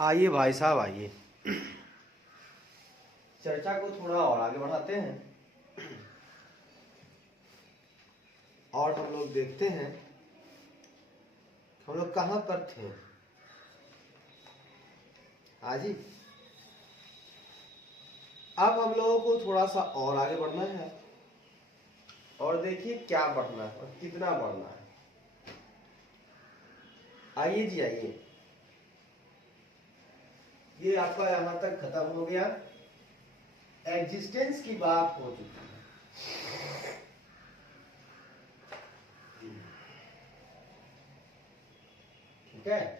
आइए भाई साहब आइए, चर्चा को थोड़ा और आगे बढ़ाते हैं और हम लोग देखते हैं हम लोग कहाँ पर थे। हाँ जी, अब हम लोगों को थोड़ा सा और आगे बढ़ना है और देखिए क्या बढ़ना है और कितना बढ़ना है। आइए जी आइए, ये आपका यहां तक खत्म हो गया। एग्जिस्टेंस की बात हो चुकी है। ठीक है,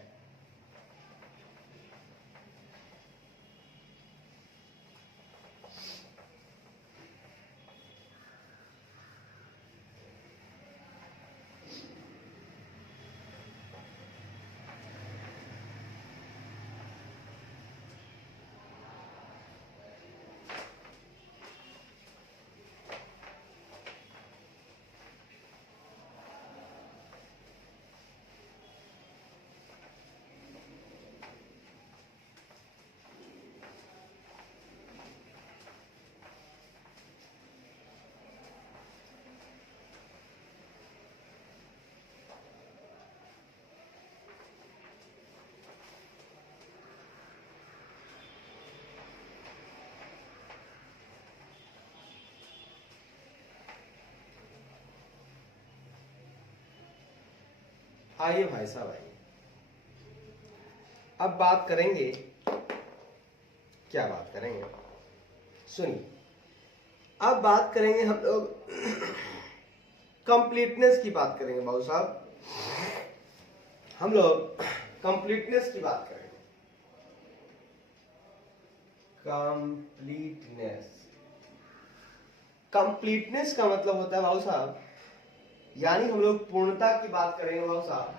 आइए भाई साहब आइए। अब बात करेंगे, क्या बात करेंगे सुनिए। अब बात करेंगे हम लोग कंप्लीटनेस की बात करेंगे बाबू साहब। हम लोग कंप्लीटनेस की बात करेंगे। कंप्लीटनेस, कंप्लीटनेस का मतलब होता है बाबू साहब, यानी हम लोग पूर्णता की बात करेंगे बाबू साहब।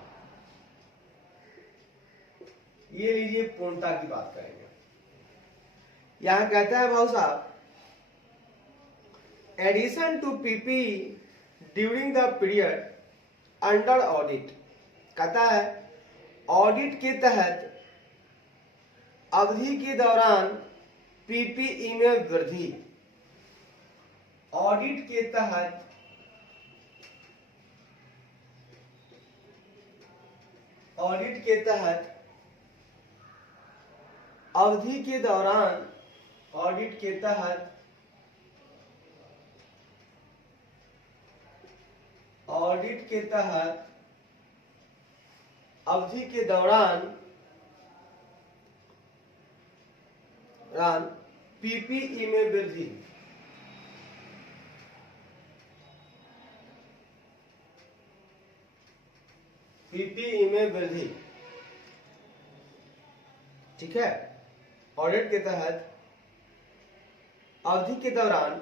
ये लीजिए, पूर्णता की बात करेंगे। यहां कहता है बाबू साहब, addition to PP during the period under audit. कहता है ऑडिट के तहत अवधि के दौरान पीपीई में वृद्धि। ऑडिट के तहत अवधि के दौरान ऑडिट के तहत अवधि के दौरान पीपीई में वृद्धि। पीपीई में वृद्धि, ठीक है। ऑडिट के तहत अवधि के दौरान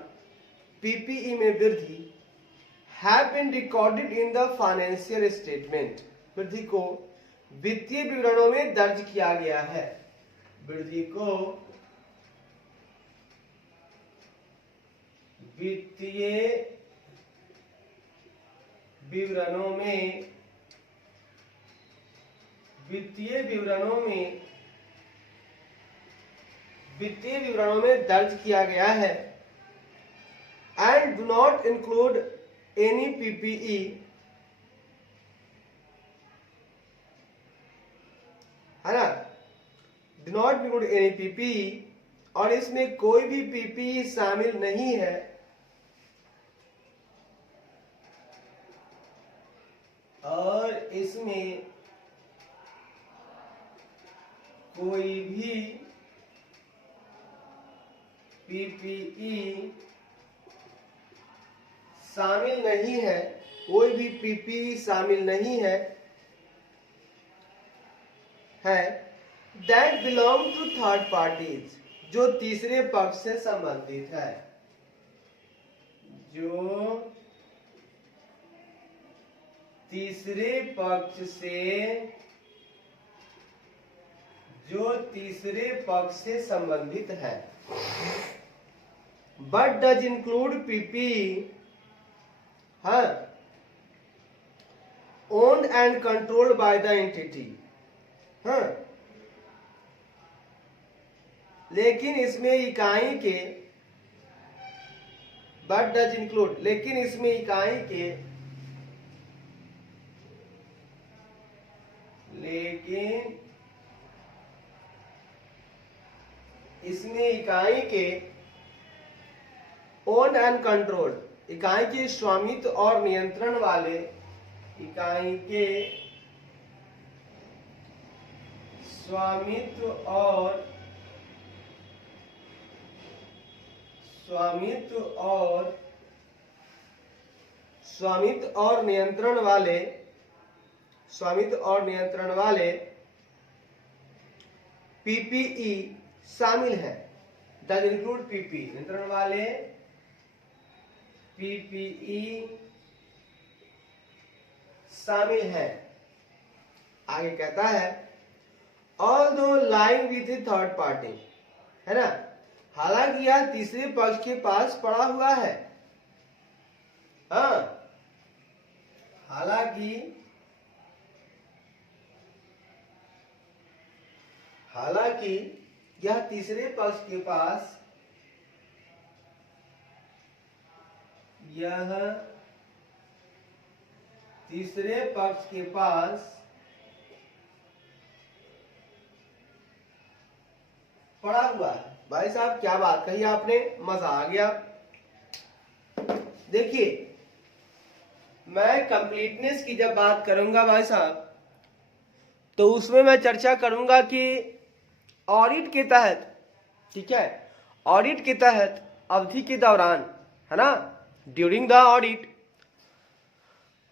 पीपीई में वृद्धि have been recorded in the financial statement. वृद्धि को वित्तीय विवरणों में दर्ज किया गया है। वृद्धि को वित्तीय विवरणों में दर्ज किया गया है। And do not include any PPE है ना, do not include any PPE, और इसमें कोई भी पीपीई शामिल नहीं है। और इसमें कोई भी पीपीई शामिल नहीं है, कोई भी पीपीई शामिल नहीं है that belong to third parties, जो तीसरे पक्ष से संबंधित है। जो तीसरे पक्ष से संबंधित है। But does include PPE owned and controlled by the entity. लेकिन इसमें इकाई के बट डज इंक्लूड, लेकिन इसमें इकाई के, लेकिन इसमें इकाई के ओन एंड कंट्रोल, इकाई के स्वामित्व और नियंत्रण वाले, इकाई के स्वामित्व और नियंत्रण वाले पीपीई शामिल है। डज इंक्लूड पीपीई, नियंत्रण वाले पीपीई शामिल है। आगे कहता है although lying with A third party, है ना, हालांकि यह तीसरे पक्ष के पास पड़ा हुआ है। हाँ, हालांकि यह तीसरे पक्ष के पास, यह तीसरे पक्ष के पास पड़ा हुआ है। भाई साहब क्या बात कही आपने, मजा आ गया। देखिए, मैं कंप्लीटनेस की जब बात करूंगा भाई साहब, तो उसमें मैं चर्चा करूंगा कि ऑडिट के तहत, ठीक है, ऑडिट के तहत अवधि के दौरान, है ना, ड्यूरिंग द ऑडिट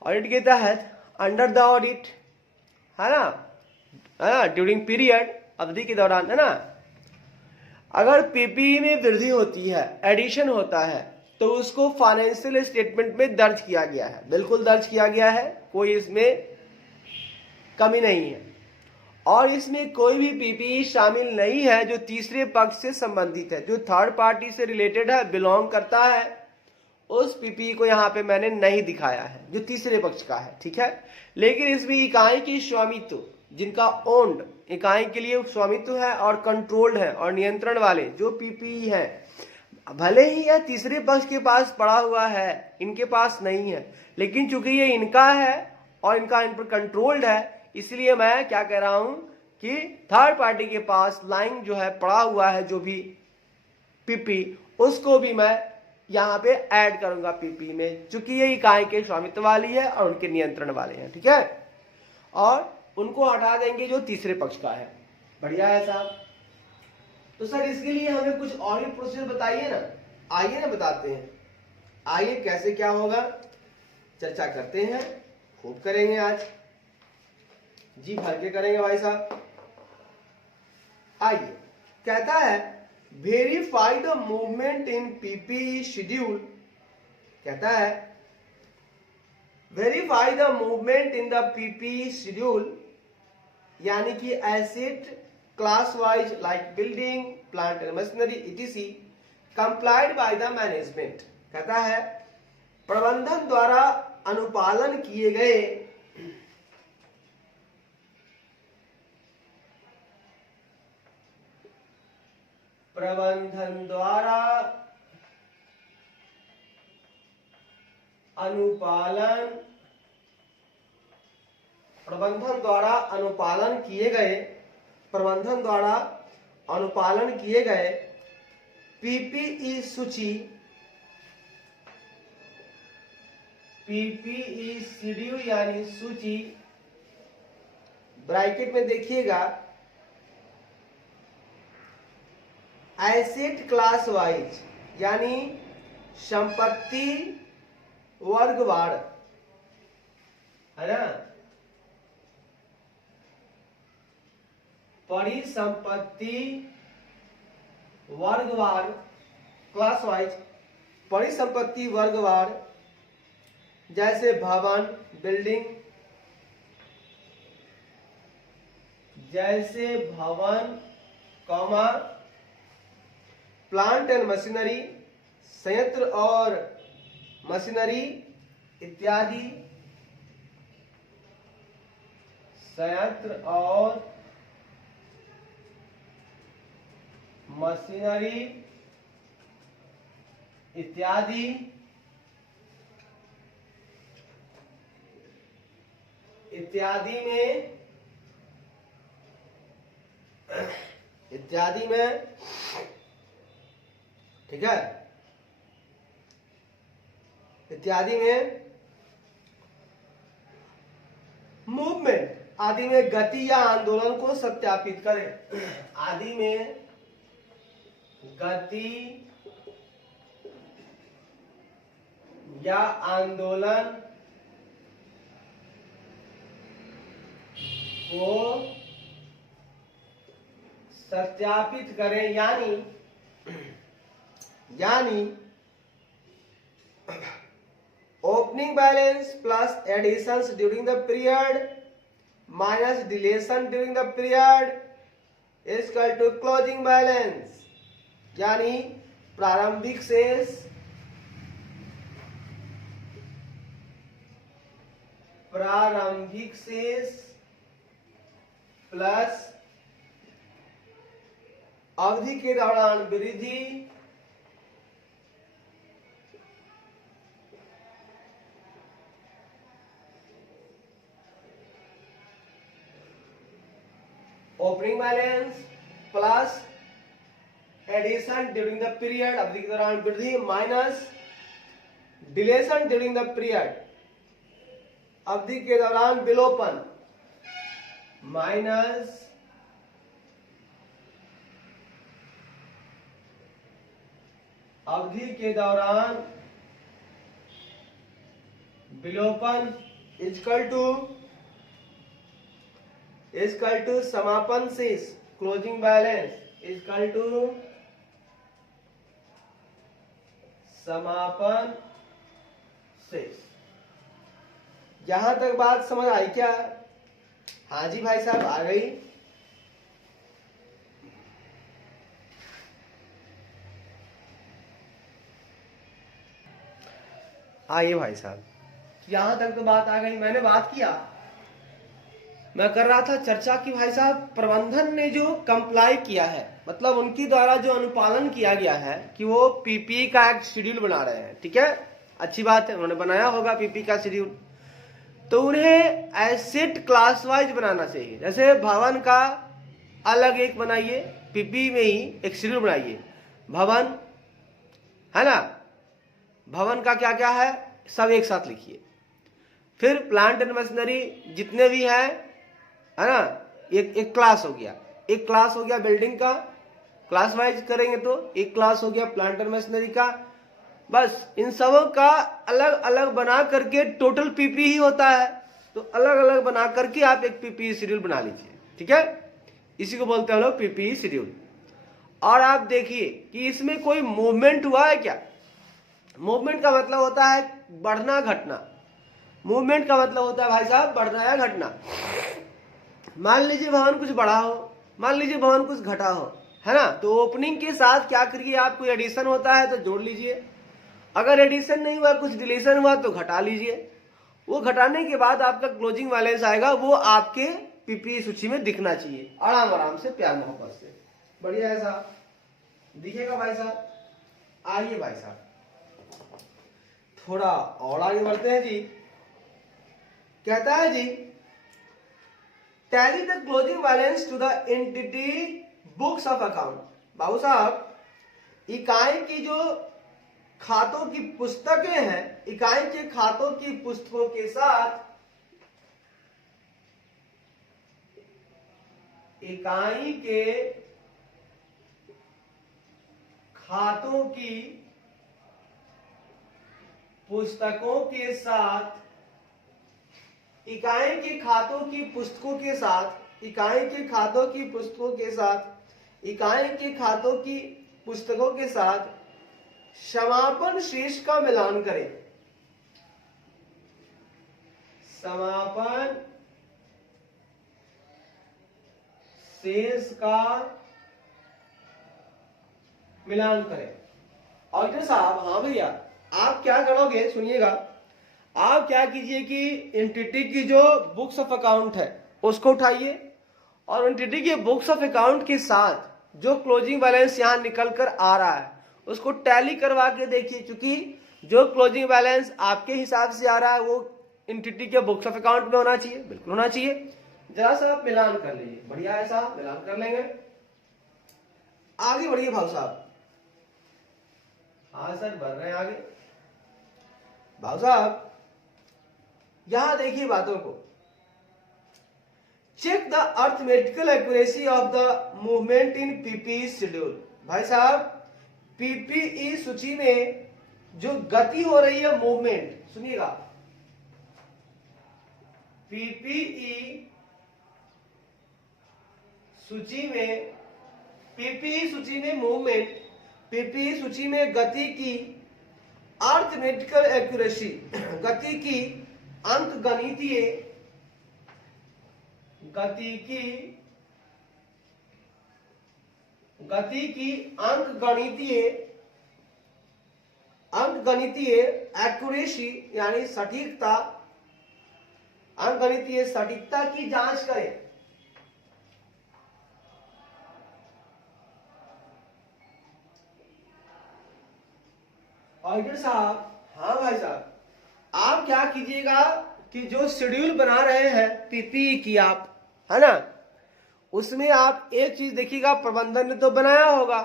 के तहत, अंडर द ऑडिट, है ना, ड्यूरिंग पीरियड, अवधि के दौरान, है ना, अगर पीपीई में वृद्धि होती है, एडिशन होता है, तो उसको फाइनेंशियल स्टेटमेंट में दर्ज किया गया है, बिल्कुल दर्ज किया गया है, कोई इसमें कमी नहीं है। और इसमें कोई भी पीपीई शामिल नहीं है जो तीसरे पक्ष से संबंधित है, जो थर्ड पार्टी से रिलेटेड है, बिलोंग करता है, उस पीपीई को यहाँ पे मैंने नहीं दिखाया है जो तीसरे पक्ष का है, ठीक है। लेकिन इसमें इकाई की स्वामित्व, जिनका ओन्ड, इकाई के लिए स्वामित्व है और कंट्रोल्ड है और नियंत्रण वाले जो पीपीई है, भले ही यह तीसरे पक्ष के पास पड़ा हुआ है, इनके पास नहीं है, लेकिन चूंकि ये इनका है और इनका इन पर कंट्रोल्ड है, इसलिए मैं क्या कह रहा हूं कि थर्ड पार्टी के पास लाइन जो है पड़ा हुआ है, जो भी पीपी, उसको भी मैं यहां पे ऐड करूंगा पीपी में, चूंकि ये इकाई के स्वामित्व वाली है और उनके नियंत्रण वाले हैं, ठीक है, और उनको हटा देंगे जो तीसरे पक्ष का है। बढ़िया है साहब। तो सर इसके लिए हमें कुछ ऑडिट प्रोसीजर बताइए ना, आइए ना बताते हैं, आइए कैसे क्या होगा चर्चा करते हैं, खूब करेंगे आज, जी भर के करेंगे भाई साहब। आइए, कहता है verify the movement in PPE schedule, कहता है verify the movement in the PPE schedule, यानी कि asset class wise like building, plant and machinery etc complied by the management, कहता है प्रबंधन द्वारा अनुपालन किए गए प्रबंधन द्वारा अनुपालन किए गए पीपीई सूची, पीपीई शेड्यूल यानी सूची, ब्रैकेट में देखिएगा एसेट क्लास वाइज, यानी संपत्ति वर्गवार, है ना, परिसंपत्ति वर्गवार, क्लास वाइज परिसंपत्ति वर्गवार, जैसे भवन, बिल्डिंग, जैसे भवन, कॉमा, प्लांट एंड मशीनरी, संयंत्र और मशीनरी इत्यादि, संयंत्र और मशीनरी इत्यादि में ठीक है, इत्यादि में मूवमेंट आदि में गति या आंदोलन को सत्यापित करें। आदि में गति या आंदोलन को सत्यापित करें, यानी opening balance plus additions during the period minus deletion during the period is equal to closing balance, यानी प्रारंभिक शेष प्लस अवधि के दौरान वृद्धि opening balance plus addition during the period अवधि के दौरान वृद्धि minus deletion during the period अवधि के दौरान विलोपन माइनस अवधि के दौरान विलोपन इक्वल टू समापन शेष क्लोजिंग बैलेंस इक्वल टू समापन शेष। यहां तक बात समझ आई क्या? हाँ जी भाई साहब, आ गई। आइए भाई साहब, यहां तक तो बात आ गई। मैंने बात किया, मैं कर रहा था चर्चा की भाई साहब प्रबंधन ने जो कंप्लाई किया है, मतलब उनकी द्वारा जो अनुपालन किया गया है कि वो पीपीई का एक शेड्यूल बना रहे हैं। ठीक है, अच्छी बात है, उन्होंने बनाया होगा पीपीई का शेड्यूल, तो उन्हें एसेट क्लास वाइज बनाना चाहिए। जैसे भवन का अलग एक बनाइए, पीपीई में ही एक शेड्यूल बनाइए, भवन है ना, भवन का क्या क्या है सब एक साथ लिखिए। फिर प्लांट एंड मशीनरी जितने भी हैं है ना, एक क्लास हो गया, एक क्लास हो गया बिल्डिंग का, क्लास वाइज करेंगे तो एक क्लास हो गया प्लांट एंड मशीनरी का। बस इन सबों का अलग अलग बना करके टोटल पीपी ही होता है, तो अलग अलग बना करके आप एक पीपी शेड्यूल बना लीजिए। ठीक है, इसी को बोलते हैं हम लोग पीपी शेड्यूल। और आप देखिए कि इसमें कोई मूवमेंट हुआ है क्या? मूवमेंट का मतलब होता है बढ़ना घटना। मूवमेंट का मतलब होता है भाई साहब बढ़ना या घटना। मान लीजिए भवन कुछ बढ़ा हो, मान लीजिए भवन कुछ घटा हो, है ना, तो ओपनिंग के साथ क्या करिए आप, कोई एडिशन होता है तो जोड़ लीजिए, अगर एडिशन नहीं हुआ कुछ डिलीशन हुआ तो घटा लीजिए। वो घटाने के बाद आपका क्लोजिंग बैलेंस आएगा, वो आपके पीपी सूची में दिखना चाहिए, आराम आराम से प्यार मोहब्बत से। बढ़िया है साहब, दिखेगा भाई साहब। आइए भाई साहब थोड़ा और आगे बढ़ते हैं जी। कहता है जी tally the closing balance to the entity books of account. बाबू साहब इकाई की जो खातों की पुस्तकें हैं, इकाई के खातों की पुस्तकों के साथ इकाई के खातों की पुस्तकों के साथ इकाई के खातों की पुस्तकों के साथ इकाई के खातों की पुस्तकों के साथ इकाई के खातों की पुस्तकों के साथ समापन शेष का मिलान करें। समापन शेष का मिलान करें। और साहब हाँ भैया, आप क्या करोगे सुनिएगा, आप क्या कीजिए कि एंटिटी की जो बुक्स ऑफ अकाउंट है उसको उठाइए और एंटिटी के बुक्स ऑफ अकाउंट के साथ जो क्लोजिंग बैलेंस यहाँ निकल कर आ रहा है उसको टैली करवा के देखिए, क्योंकि जो क्लोजिंग बैलेंस आपके हिसाब से आ रहा है वो एंटिटी के बुक्स ऑफ अकाउंट में होना चाहिए, बिल्कुल होना चाहिए। जरा सा आप मिलान कर लीजिए, बढ़िया ऐसा मिलान कर लेंगे। आगे बढ़िए भाव साहब। हाँ सर बढ़ रहे हैं आगे। भाव साहब यहां देखिए बातों को, check the arithmetical accuracy of the movement in PPE schedule. भाई साहब पीपीई सूची में जो गति हो रही है मूवमेंट, सुनिएगा, पीपीई सूची में मूवमेंट, पीपीई सूची में गति की अर्थमेटिकल एक्यूरेसी, गति की अंकगणितीय एक्यूरेसी यानी सटीकता, अंकगणितीय सटीकता की जांच करें। ऑडिटर साहब, हाँ भाई साहब, आप क्या कीजिएगा कि जो शेड्यूल बना रहे हैं पीपीई की आप, है ना, उसमें आप एक चीज देखिएगा, प्रबंधन ने तो बनाया होगा,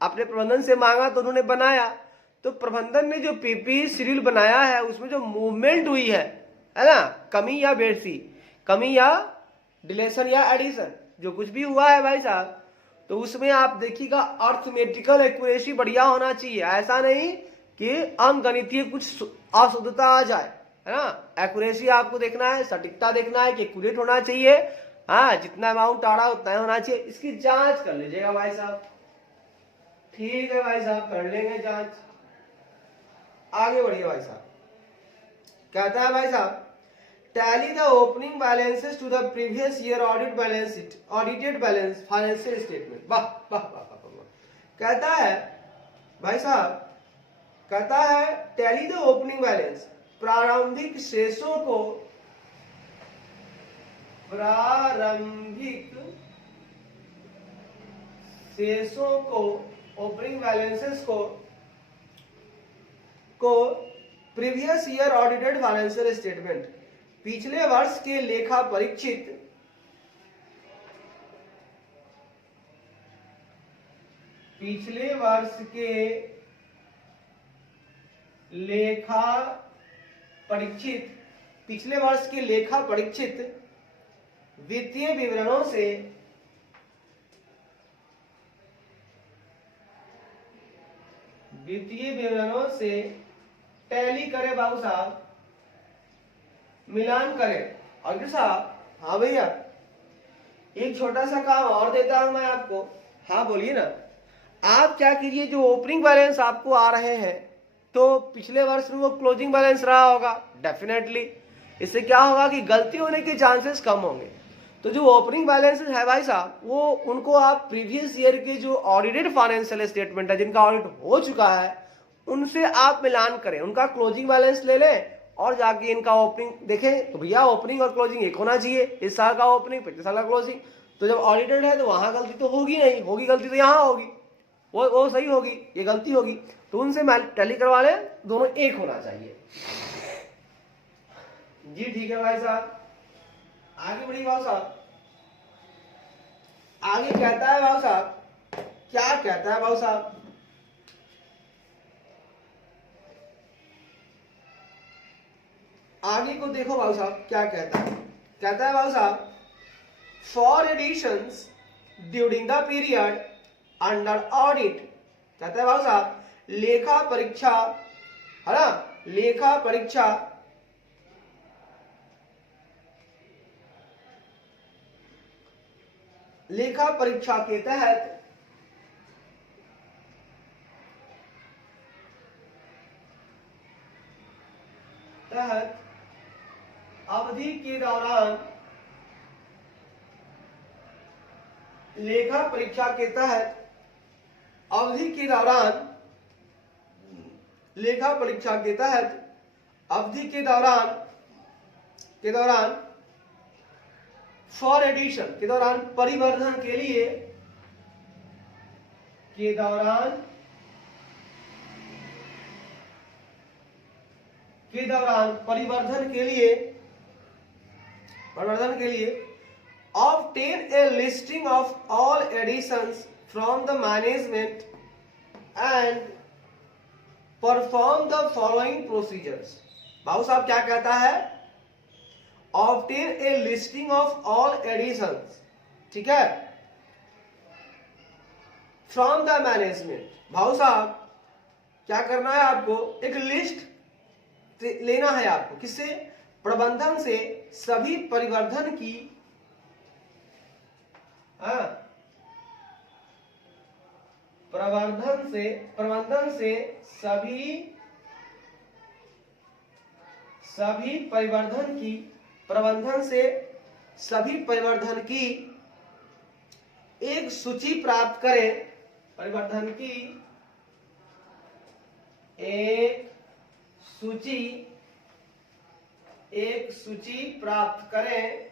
आपने प्रबंधन से मांगा तो उन्होंने बनाया, तो प्रबंधन ने जो पीपीई शेड्यूल बनाया है उसमें जो मूवमेंट हुई है ना, कमी या बेसी, कमी या डिलेशन या एडिशन, जो कुछ भी हुआ है भाई साहब, तो उसमें आप देखिएगा अर्थमेटिकल एक्यूरेसी बढ़िया होना चाहिए। ऐसा नहीं कि अंकगणितीय कुछ अशुद्धता आ जाए, है ना। एक्यूरेसी आपको देखना है, सटीकता देखना है कि एक्यूरेट होना चाहिए। हाँ, जितना अमाउंट आ रहा है उतना होना चाहिए, इसकी जांच कर लीजिएगा भाई साहब। ठीक है भाई साहब, कर लेंगे जांच। आगे बढ़िए भाई साहब। कहता है भाई साहब, tally the opening balances to the previous year audited balance financial statement. वाह वाह वाह वाह। कहता है भाई साहब, कहता है टैली द ओपनिंग बैलेंस, प्रारंभिक शेषों को, ओपनिंग बैलेंसेस को previous year audited financial statement, पिछले वर्ष के लेखा परीक्षित पिछले वर्ष के लेखा परीक्षित वित्तीय विवरणों से टैली करे बाबू साहब, मिलान करें। और साहब, हाँ भैया, एक छोटा सा काम और देता हूं मैं आपको। हाँ बोलिए ना। आप क्या कीजिए, जो ओपनिंग बैलेंस आपको आ रहे हैं तो पिछले वर्ष में वो क्लोजिंग बैलेंस रहा होगा डेफिनेटली, इससे क्या होगा कि गलती होने के चांसेस कम होंगे। तो जो ओपनिंग बैलेंस है भाई साहब, वो उनको आप प्रीवियस ईयर के जो ऑडिटेड फाइनेंशियल स्टेटमेंट है, जिनका ऑडिट हो चुका है, उनसे आप मिलान करें, उनका क्लोजिंग बैलेंस ले लें और जाके इनका ओपनिंग देखें। तो भैया ओपनिंग और क्लोजिंग एक होना चाहिए, इस साल का ओपनिंग पिछले साल का क्लोजिंग। तो जब ऑडिटेड है तो वहां गलती तो होगी नहीं, होगी गलती तो यहाँ होगी, वो सही होगी, ये गलती होगी, तो उनसे टैली करवा लें, दोनों एक होना चाहिए। जी ठीक है भाई साहब। आगे बढ़िए भाव साहब। आगे कहता है भाव साहब, क्या कहता है भाव साहब, आगे को देखो भाव साहब क्या कहता है। कहता है भाव साहब, for additions during the period under audit, कहता है भाव साहब, लेखा परीक्षा, है ना, लेखा परीक्षा के तहत अवधि के दौरान, लेखा परीक्षा के तहत अवधि के दौरान, लेखा परीक्षा के तहत अवधि के दौरान फॉर एडिशन के दौरान परिवर्धन के लिए के दौरान परिवर्धन के लिए obtain a listing of all additions from the management and perform the following procedures। भाऊ साहब क्या कहता है? obtain a listing of all additions, ठीक है, from the management। भाऊ साहब क्या करना है आपको? एक लिस्ट लेना है आपको। किससे? प्रबंधन से सभी परिवर्धन की प्रबंधन से सभी परिवर्धन की एक सूची प्राप्त करें। परिवर्धन की एक सूची प्राप्त करें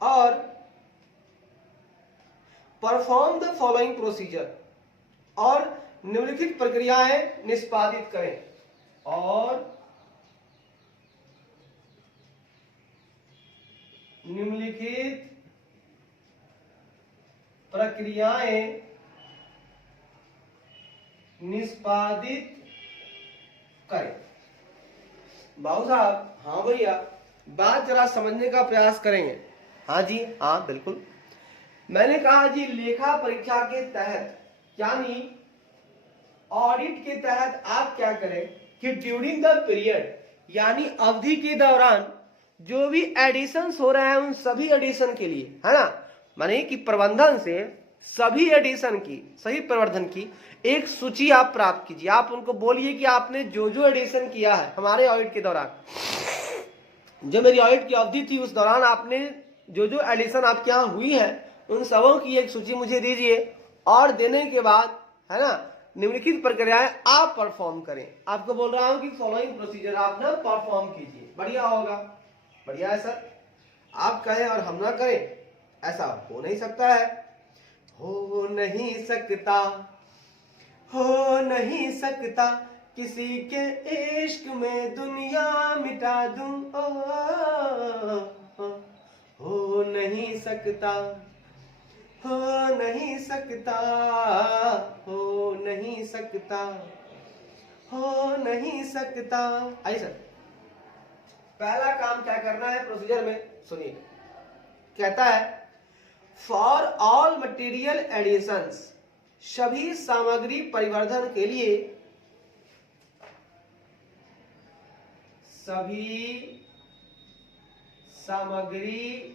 और परफॉर्म द फॉलोइंग प्रोसीजर, और निम्नलिखित प्रक्रियाएं निष्पादित करें। और निम्नलिखित प्रक्रियाएं निष्पादित करें। बाबू साहब, हाँ भैया, बात जरा समझने का प्रयास करेंगे। हाँ जी, हाँ बिल्कुल। मैंने कहा जी लेखा परीक्षा के तहत यानी ऑडिट के तहत आप क्या करें कि ड्यूरिंग द पीरियड यानी अवधि के दौरान जो भी एडिशंस हो रहे हैं उन सभी एडिशन के लिए, है ना, माने कि प्रबंधन से सभी एडिशन की, सही प्रवर्धन की एक सूची आप प्राप्त कीजिए। आप उनको बोलिए कि आपने जो जो एडिशन किया है हमारे ऑडिट के दौरान, जो मेरी ऑडिट की अवधि थी उस दौरान आपने जो जो एडिशन आपके यहाँ हुई है उन सबों की एक सूची मुझे दीजिए, और देने के बाद, है ना, निम्नलिखित प्रक्रियाएं आप परफॉर्म करें। आपको बोल रहा हूं कि फॉलोइंग प्रोसीजर आप ना परफॉर्म कीजिए। बढ़िया होगा, बढ़िया है सर। आप कहें और हम ना करें, ऐसा हो नहीं सकता है। हो नहीं सकता किसी के इश्क में दुनिया मिटा दूं। हो नहीं सकता आई सर। पहला काम क्या करना है प्रोसीजर में, सुनिए। कहता है फॉर ऑल मटेरियल एडिशंस, सभी सामग्री परिवर्धन के लिए, सभी सामग्री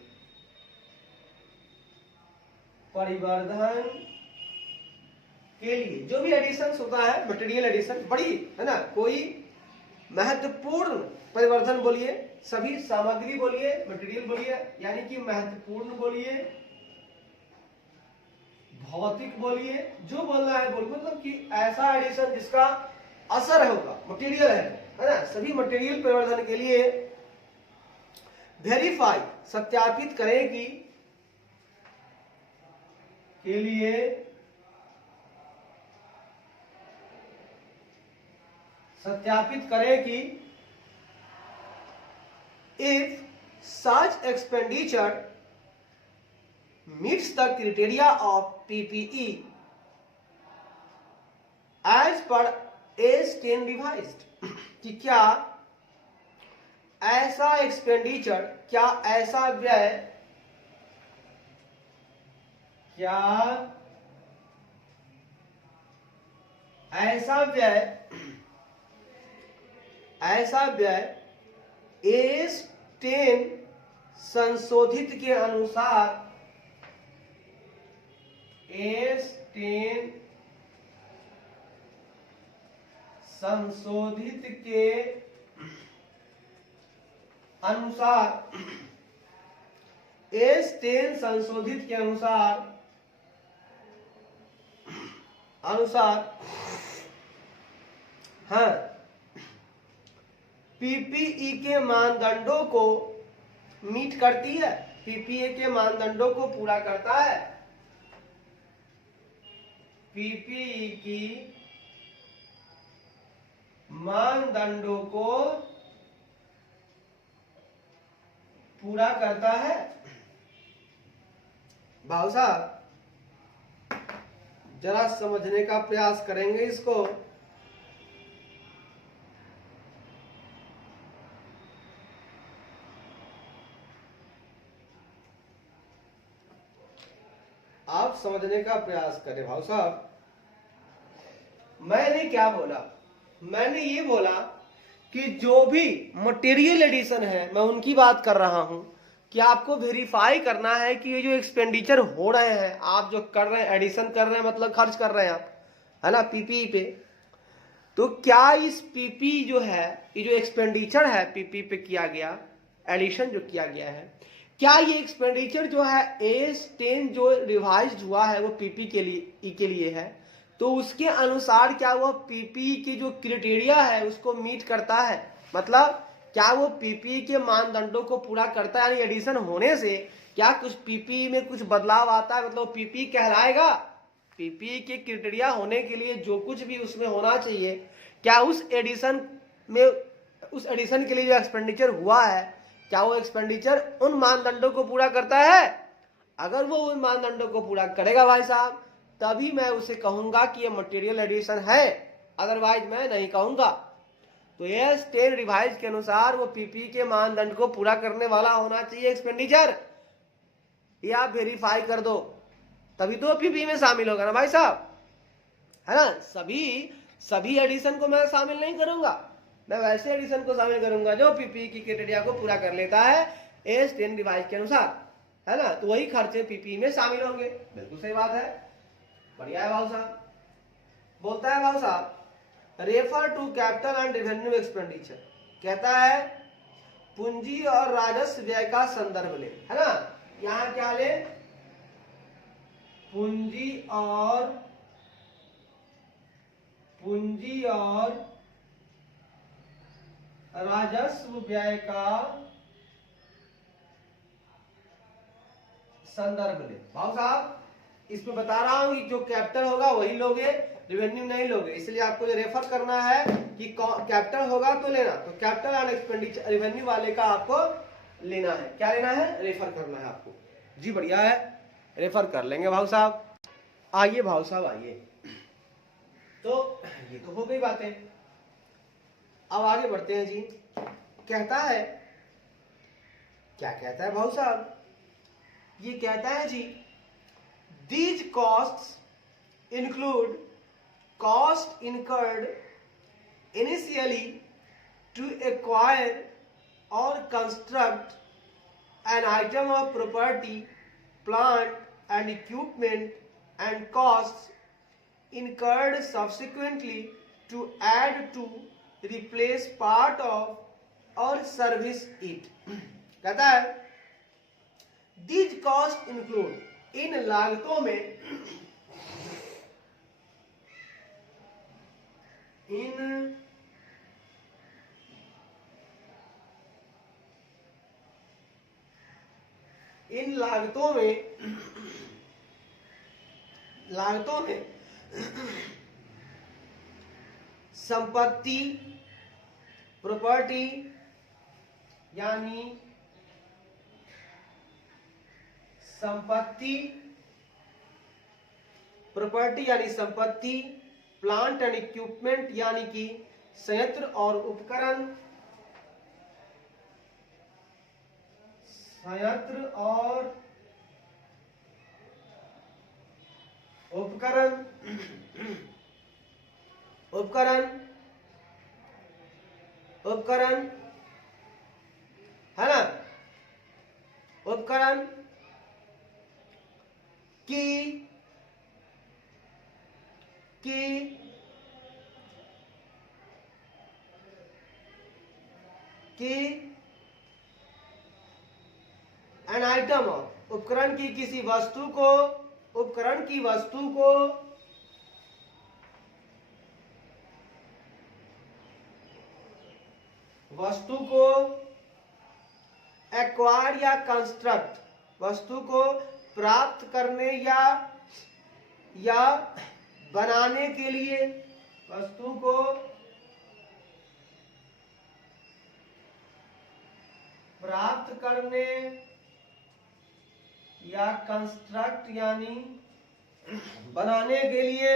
परिवर्धन के लिए जो भी एडिशन होता है, मटेरियल एडिशन, बड़ी है ना, कोई महत्वपूर्ण परिवर्धन बोलिए, सभी सामग्री बोलिए, मटेरियल बोलिए, यानी कि महत्वपूर्ण बोलिए, भौतिक बोलिए, जो बोलना है बोल, मतलब कि ऐसा एडिशन जिसका असर होगा, मटेरियल है ना, सभी मटेरियल परिवर्धन के लिए वेरीफाई, सत्यापित करें कि के लिए सत्यापित करें कि if such expenditure meets the criteria of PPE as per AS10 revised, कि क्या ऐसा एक्सपेंडिचर, क्या ऐसा व्यय, क्या ऐसा व्यय AS10 संशोधित के अनुसार, AS10 संशोधित के अनुसार, AS10 संशोधित के अनुसार हाँ, पीपीई के मानदंडों को मीट करती है, पीपीए के मानदंडों को पूरा करता है, पीपीई की मानदंडों को पूरा करता है। भाव साहब जरा समझने का प्रयास करेंगे इसको। आप समझने का प्रयास करें भाव साहब। मैंने क्या बोला? मैंने ये बोला कि जो भी मटेरियल एडिशन है मैं उनकी बात कर रहा हूं कि आपको वेरीफाई करना है कि ये जो एक्सपेंडिचर हो रहे हैं, आप जो कर रहे हैं, एडिशन कर रहे हैं मतलब खर्च कर रहे हैं आप, है ना, पीपीई पे, तो क्या इस पीपी जो है, ये जो एक्सपेंडिचर है पीपी पे किया गया, एडिशन जो किया गया है, क्या ये एक्सपेंडिचर जो है AS10 जो रिवाइज्ड हुआ है वो पीपी के लिए है, तो उसके अनुसार क्या वो पीपी की जो क्राइटेरिया है उसको मीट करता है, मतलब क्या वो पीपी के मानदंडों को पूरा करता है, यानी एडिशन होने से क्या कुछ पीपी में कुछ बदलाव आता है, मतलब पीपी कहलाएगा। पीपी के क्राइटेरिया होने के लिए जो कुछ भी उसमें होना चाहिए, क्या उस एडिशन में, उस एडिशन के लिए जो एक्सपेंडिचर हुआ है, क्या वो एक्सपेंडिचर उन मानदंडों को पूरा करता है? अगर वो उन मानदंडों को पूरा करेगा भाई साहब, तभी मैं उसे कहूंगा कि ये मटेरियल एडिशन है, अदरवाइज मैं नहीं कहूंगा। तो AS10 रिवाइज के अनुसार वो पीपी के मानदंड को पूरा करने वाला होना चाहिए एक्सपेंडिचर, ये आप वेरीफाई कर दो, तभी तो पीपी में शामिल होगा ना भाई साहब, है ना। सभी एडिशन को मैं शामिल नहीं करूंगा, मैं वैसे एडिशन को शामिल करूंगा जो पीपी की क्राइटेरिया को पूरा कर लेता है AS10 रिवाइज के अनुसार, है ना, तो वही खर्चे पीपी में शामिल होंगे। बिल्कुल सही बात है, बढ़िया है भाव साहब। बोलता है भाव साहब refer to capital and revenue expenditure, कहता है पूंजी और राजस्व व्यय का संदर्भ ले, है ना। यहां क्या ले? पूंजी और राजस्व व्यय का संदर्भ ले। भाव साहब इसमें बता रहा हूं कि जो कैपिटल होगा वही लोगे, रेवेन्यू नहीं लोगे, इसलिए आपको जो रेफर करना है कि कैपिटल होगा तो लेना, तो कैपिटल एंड एक्सपेंडिचर रेवेन्यू वाले का आपको लेना है, क्या लेना है? रेफर करना है आपको। जी बढ़िया है, रेफर कर लेंगे भाव साहब। आइए भाव साहब आइए, तो ये तो हो गई बातें, अब आगे बढ़ते हैं जी। कहता है, क्या कहता है भाव साहब? ये कहता है जी these costs include cost incurred initially to acquire or construct an item of property, plant and equipment, and costs incurred subsequently to add to, replace part of or service it। कहता है these costs include, इन लागतों में, इन लागतों में संपत्ति, property यानी संपत्ति, property यानी संपत्ति, प्लांट एंड इक्विपमेंट यानी कि संयंत्र और उपकरण, संयंत्र और उपकरण, उपकरण है ना, उपकरण की एन आइटम ऑफ, उपकरण की किसी वस्तु को, उपकरण की वस्तु को एक्वायर या कंस्ट्रक्ट वस्तु को प्राप्त करने या बनाने के लिए, वस्तु को प्राप्त करने या कंस्ट्रक्ट यानी बनाने के लिए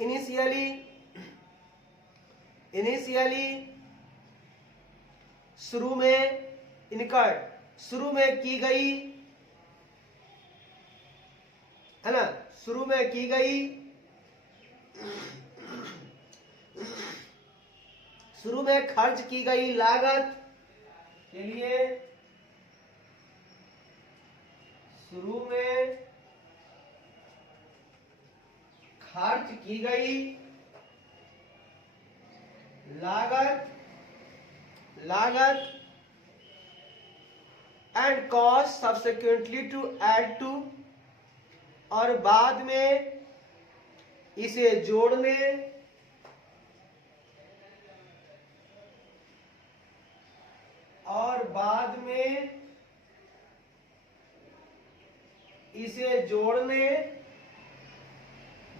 इनिशियली शुरू में की गई, है ना, शुरू में की गई शुरू में खर्च की गई लागत के लिए, शुरू में खर्च की गई लागत and cost subsequently to add to, और बाद में इसे जोड़ने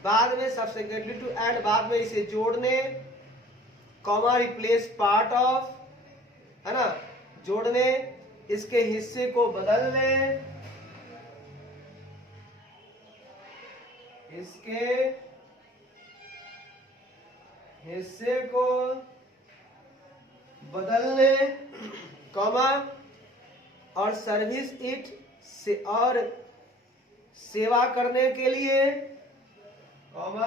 बाद में सब्सिक्वेंटली टू ऐड, बाद में इसे जोड़ने, कॉमा रिप्लेस पार्ट ऑफ, है ना, जोड़ने, इसके हिस्से को बदलने, इसके हिस्से को बदलने, कॉमा, और सर्विस इट से, और सेवा करने के लिए, कॉमा,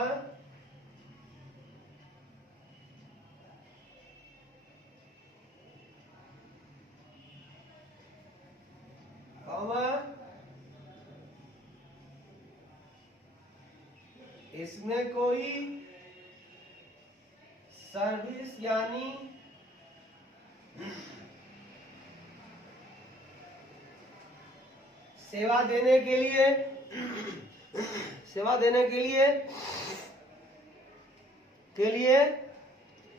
इसमें कोई सर्विस यानी सेवा देने के लिए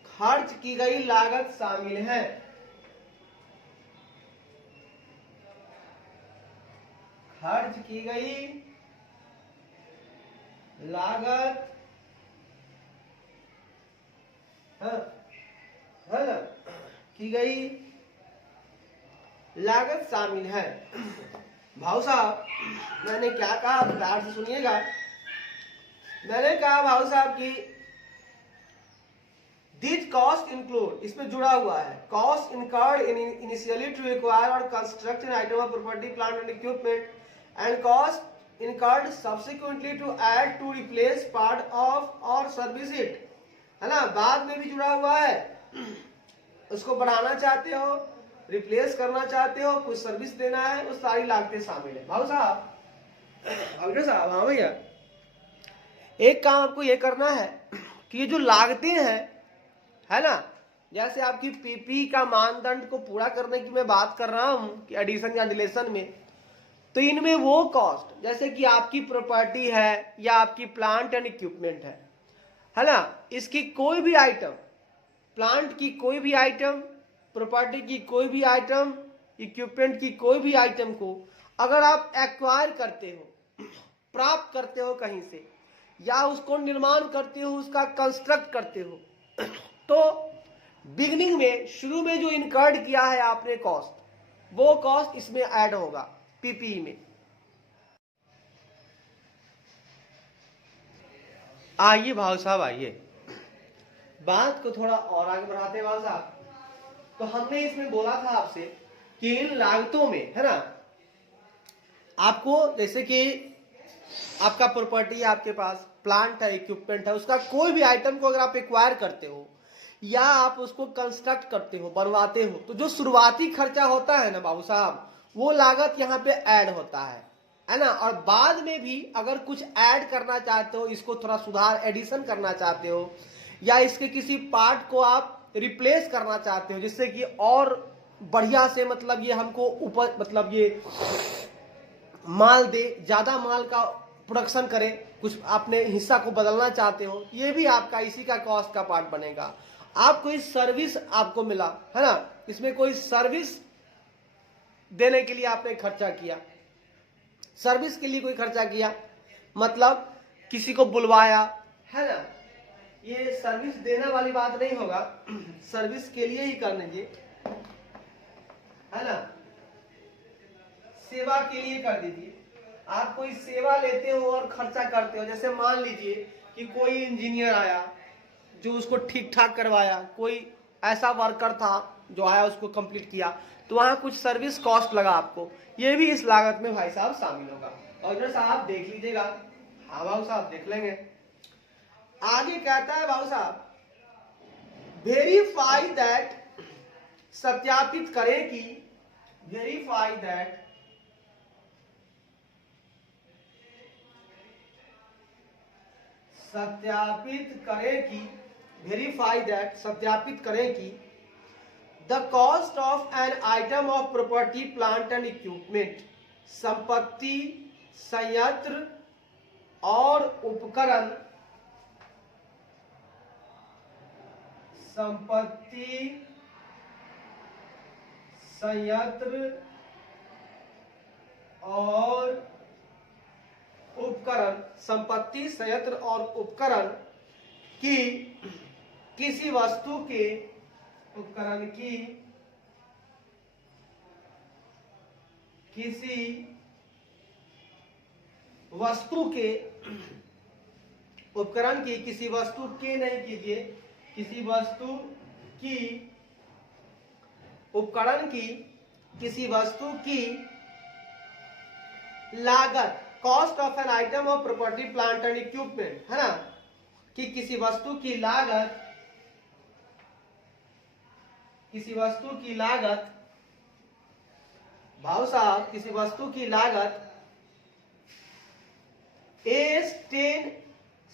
खर्च की गई लागत शामिल है। खर्च की गई लागत है ना, की गई लागत शामिल है। भाऊ साहब, मैंने क्या कहा, प्यार से सुनिएगा। मैंने कहा भाऊ साहब की दिस कॉस्ट इंक्लूड, इसमें जुड़ा हुआ है, cost incurred initially to acquire और construct an item of property plant and equipment and cost incurred subsequently to add to replace part of और सर्विस इट, है ना, बाद में भी जुड़ा हुआ है। उसको बढ़ाना चाहते हो, रिप्लेस करना चाहते हो, कुछ सर्विस देना है, वो सारी लागतें शामिल है। भाऊ साहब, हाँ भैया, एक काम आपको ये करना है कि ये जो लागतें हैं, है ना, जैसे आपकी पीपी का मानदंड को पूरा करने की मैं बात कर रहा हूं कि एडिशन या डिलीशन में, तो इनमें वो कॉस्ट जैसे कि आपकी प्रॉपर्टी है या आपकी प्लांट एंड इक्विपमेंट है ना, इसकी कोई भी आइटम, प्लांट की कोई भी आइटम, प्रॉपर्टी की कोई भी आइटम, इक्विपमेंट की कोई भी आइटम को अगर आप एक्वायर करते हो, प्राप्त करते हो कहीं से, या उसको निर्माण करते हो, उसका कंस्ट्रक्ट करते हो, तो बिगनिंग में, शुरू में जो इनकर्ड किया है आपने कॉस्ट, वो कॉस्ट इसमें ऐड होगा पीपीई में। आइए भाव साहब, आइए बात को थोड़ा और आगे बढ़ाते हैं भाव साहब। तो हमने इसमें बोला था आपसे कि इन लागतों में, है ना, आपको जैसे कि आपका प्रॉपर्टी है, आपके पास प्लांट है, इक्विपमेंट है, उसका कोई भी आइटम को अगर आप एक्वायर करते हो या आप उसको कंस्ट्रक्ट करते हो, बनवाते हो, तो जो शुरुआती खर्चा होता है ना बाबू साहब, वो लागत यहाँ पे ऐड होता है ना। और बाद में भी अगर कुछ ऐड करना चाहते हो, इसको थोड़ा सुधार, एडिशन करना चाहते हो, या इसके किसी पार्ट को आप रिप्लेस करना चाहते हो जिससे कि और बढ़िया से, मतलब ये हमको ऊपर, मतलब ये माल दे, ज्यादा माल का प्रोडक्शन करे, कुछ आपने हिस्सा को बदलना चाहते हो, ये भी आपका इसी का कॉस्ट का पार्ट बनेगा। आप कोई सर्विस आपको मिला है ना, इसमें कोई सर्विस देने के लिए आपने खर्चा किया, सर्विस के लिए कोई खर्चा किया, मतलब किसी को बुलवाया है ना, ये सर्विस देने वाली बात नहीं होगा, सर्विस के लिए ही कर लीजिए है ना, सेवा के लिए कर दीजिए। आप कोई सेवा लेते हो और खर्चा करते हो, जैसे मान लीजिए कि कोई इंजीनियर आया जो उसको ठीक ठाक करवाया, कोई ऐसा वर्कर था जो आया उसको कंप्लीट किया, तो वहां कुछ सर्विस कॉस्ट लगा आपको, ये भी इस लागत में भाई साहब शामिल होगा। और इधर साहब देख लीजिएगा, हाँ भाऊ साहब देख लेंगे। आगे कहता है भाऊ साहब, वेरीफाई दैट, सत्यापित करें कि, वेरीफाई दैट सत्यापित करें कि, वेरीफाई दैट सत्यापित करें कि the cost of an item of property plant and equipment, संपत्ति संयंत्र और उपकरण, संपत्ति संयंत्र और उपकरण, संपत्ति संयंत्र और उपकरण की किसी वस्तु के, उपकरण की किसी वस्तु के, उपकरण की किसी वस्तु के नहीं कीजिए, किसी वस्तु की, उपकरण की किसी वस्तु की लागत, cost of an item of property plant and equipment, है ना, कि किसी वस्तु की लागत, किसी वस्तु की लागत, भाव साहब किसी वस्तु की लागत A10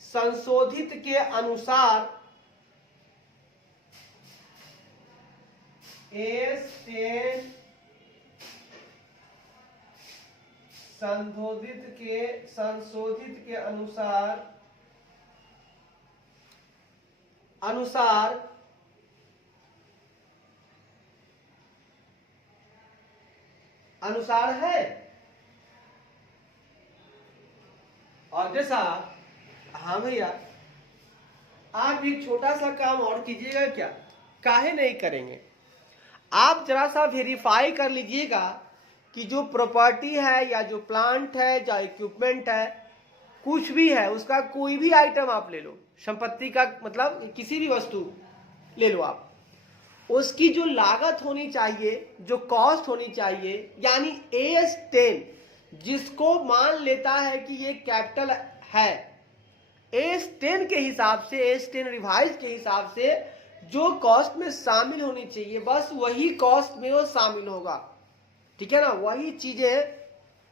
संशोधित के अनुसार, A10 संशोधित के अनुसार अनुसार है। और जैसा, हाँ भैया आप एक छोटा सा काम और कीजिएगा, क्या काहे नहीं करेंगे, आप जरा सा वेरीफाई कर लीजिएगा कि जो प्रॉपर्टी है या जो प्लांट है या इक्विपमेंट है, कुछ भी है, उसका कोई भी आइटम आप ले लो, संपत्ति का मतलब किसी भी वस्तु ले लो आप, उसकी जो लागत होनी चाहिए, जो कॉस्ट होनी चाहिए, यानी AS10 जिसको मान लेता है कि ये कैपिटल है, AS10 के हिसाब से, AS10 रिवाइज के हिसाब से जो कॉस्ट में शामिल होनी चाहिए, बस वही कॉस्ट में वो शामिल होगा, ठीक है ना, वही चीजें,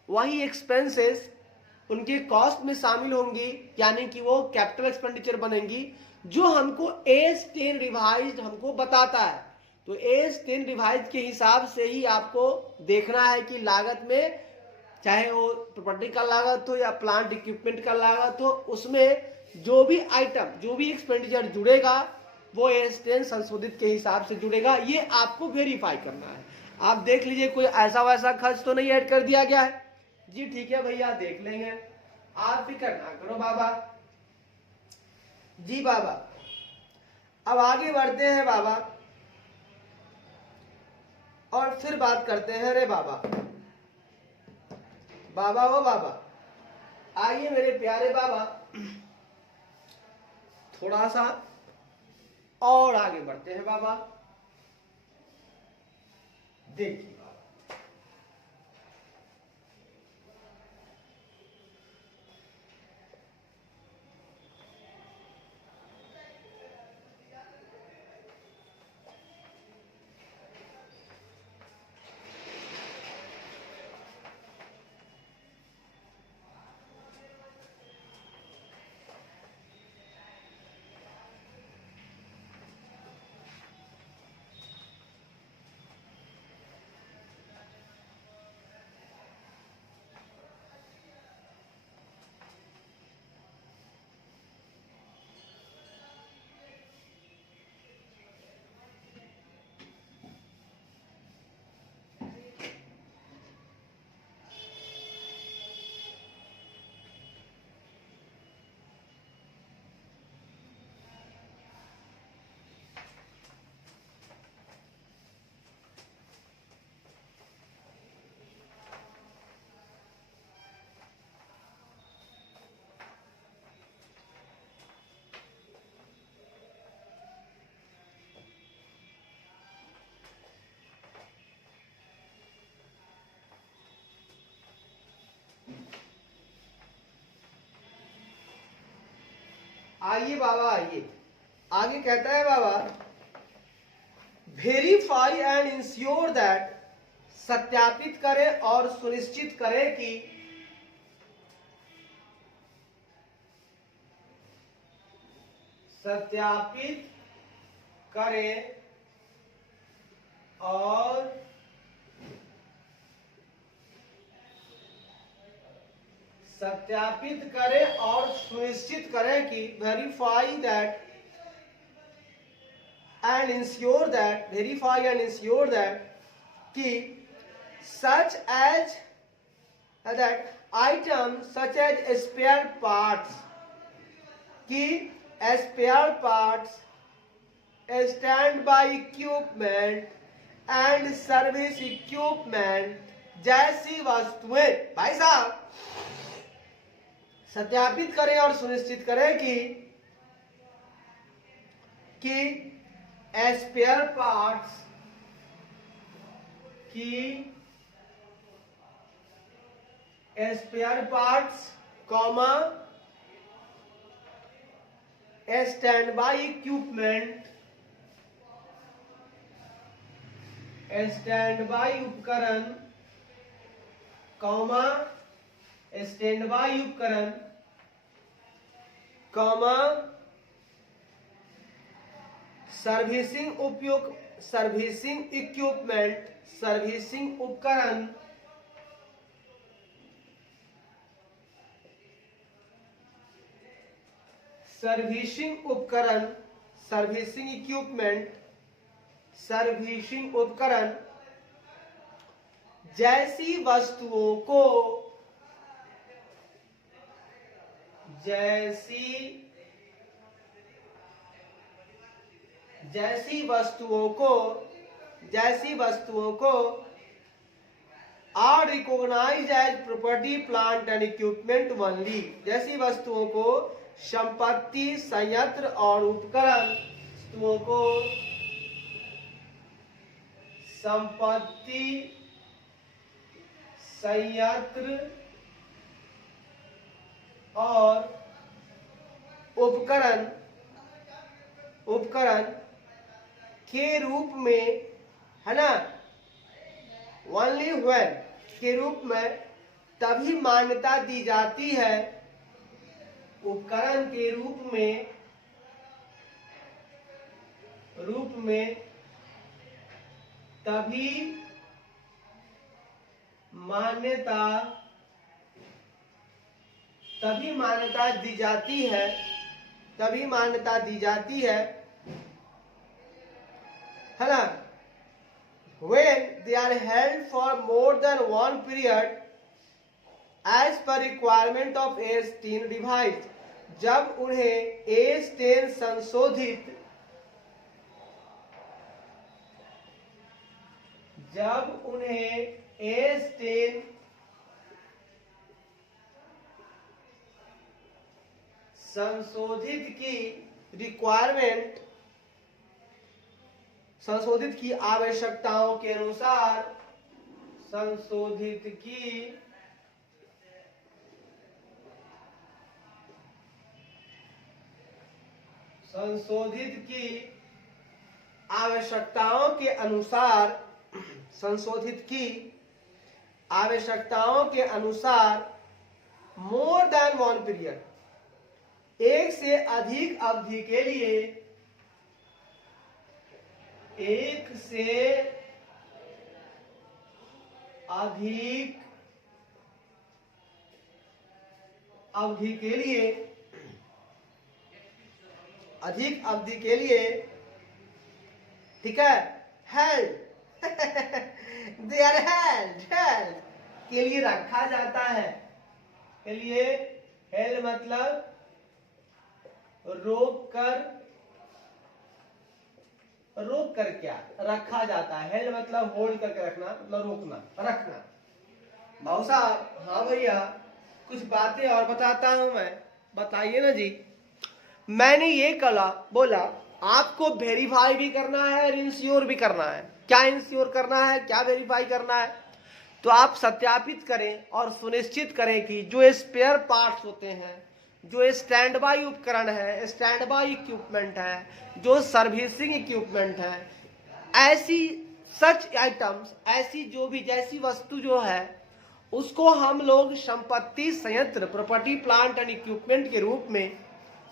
वही एक्सपेंसेस उनके कॉस्ट में शामिल होंगी, यानी कि वो कैपिटल एक्सपेंडिचर बनेंगी, जो हमको AS10 रिवाइज हमको बताता है। तो AS10 रिवाइज के हिसाब से ही आपको देखना है कि लागत में, चाहे वो प्रॉपर्टी का लागत हो या प्लांट इक्विपमेंट का लागत हो, उसमें जो भी आइटम, जो भी एक्सपेंडिचर जुड़ेगा वो AS10 संशोधित के हिसाब से जुड़ेगा, ये आपको वेरीफाई करना है। आप देख लीजिए कोई ऐसा वैसा खर्च तो नहीं ऐड कर दिया गया है जी, ठीक है भैया देख लेंगे, आप फिक्र ना करो बाबा जी। बाबा अब आगे बढ़ते हैं बाबा, और फिर बात करते हैं। रे बाबा, बाबा वो बाबा, आइए मेरे प्यारे बाबा, थोड़ा सा और आगे बढ़ते हैं बाबा। देखिए आइए बाबा आइए, आगे कहता है बाबा, वेरीफाई एंड इंश्योर दैट, सत्यापित करें और सुनिश्चित करें कि सत्यापित करें और सत्यापित करें और सुनिश्चित करें कि verify that and ensure that, verify and ensure that कि such as that item such as spare parts, कि spare parts, stand by equipment and service equipment जैसी वस्तुएं, भाई साहब सत्यापित करें और सुनिश्चित करें कि स्पेयर पार्ट्स की spare parts comma standby equipment, standby उपकरण कॉमा स्टैंड बाई उपकरण कॉमा सर्विसिंग उपयोग, सर्विसिंग इक्विपमेंट, सर्विसिंग उपकरण सर्विसिंग उपकरण, सर्विसिंग इक्विपमेंट, सर्विसिंग उपकरण जैसी वस्तुओं को, जैसी वस्तुओं को are recognise as property plant and equipment only, जैसी वस्तुओं को संपत्ति, संयंत्र और उपकरण, वस्तुओं को संपत्ति, संयंत्र और उपकरण के रूप में, है ना, ओनली व्हेन के रूप में तभी मान्यता दी जाती है, उपकरण के रूप में तभी मान्यता दी जाती है, है ना, when they are held for more than one period as per requirement of AS10 revised, जब उन्हें AS10 संशोधित, जब उन्हें AS10 संशोधित की रिक्वायरमेंट, संशोधित की आवश्यकताओं के अनुसार, संशोधित की आवश्यकताओं के अनुसार, संशोधित की आवश्यकताओं के अनुसार मोर देन वन पीरियड, एक से अधिक अवधि के लिए, एक से अधिक अवधि के लिए, अधिक अवधि के लिए, ठीक है, हेल्ड दे आर हेल्ड के लिए रखा जाता है, के लिए हेल्ड मतलब रोक कर क्या रखा जाता है, हेल्ड मतलब होल्ड करके रखना, मतलब रोकना, रखना। भाऊ साहब, हाँ भैया, कुछ बातें और बताता हूं मैं, बताइए ना जी। मैंने ये बोला आपको वेरीफाई भी करना है और इंश्योर भी करना है। क्या इंश्योर करना है, क्या वेरीफाई करना है? तो आप सत्यापित करें और सुनिश्चित करें कि जो स्पेयर पार्ट्स होते हैं, जो स्टैंड बाई उपकरण है, स्टैंड बाई इक्विपमेंट है, जो सर्विसिंग इक्विपमेंट है, ऐसी सच आइटम्स, ऐसी जो भी जैसी वस्तु जो है उसको हम लोग संपत्ति संयंत्र, प्रॉपर्टी प्लांट एंड इक्विपमेंट के रूप में,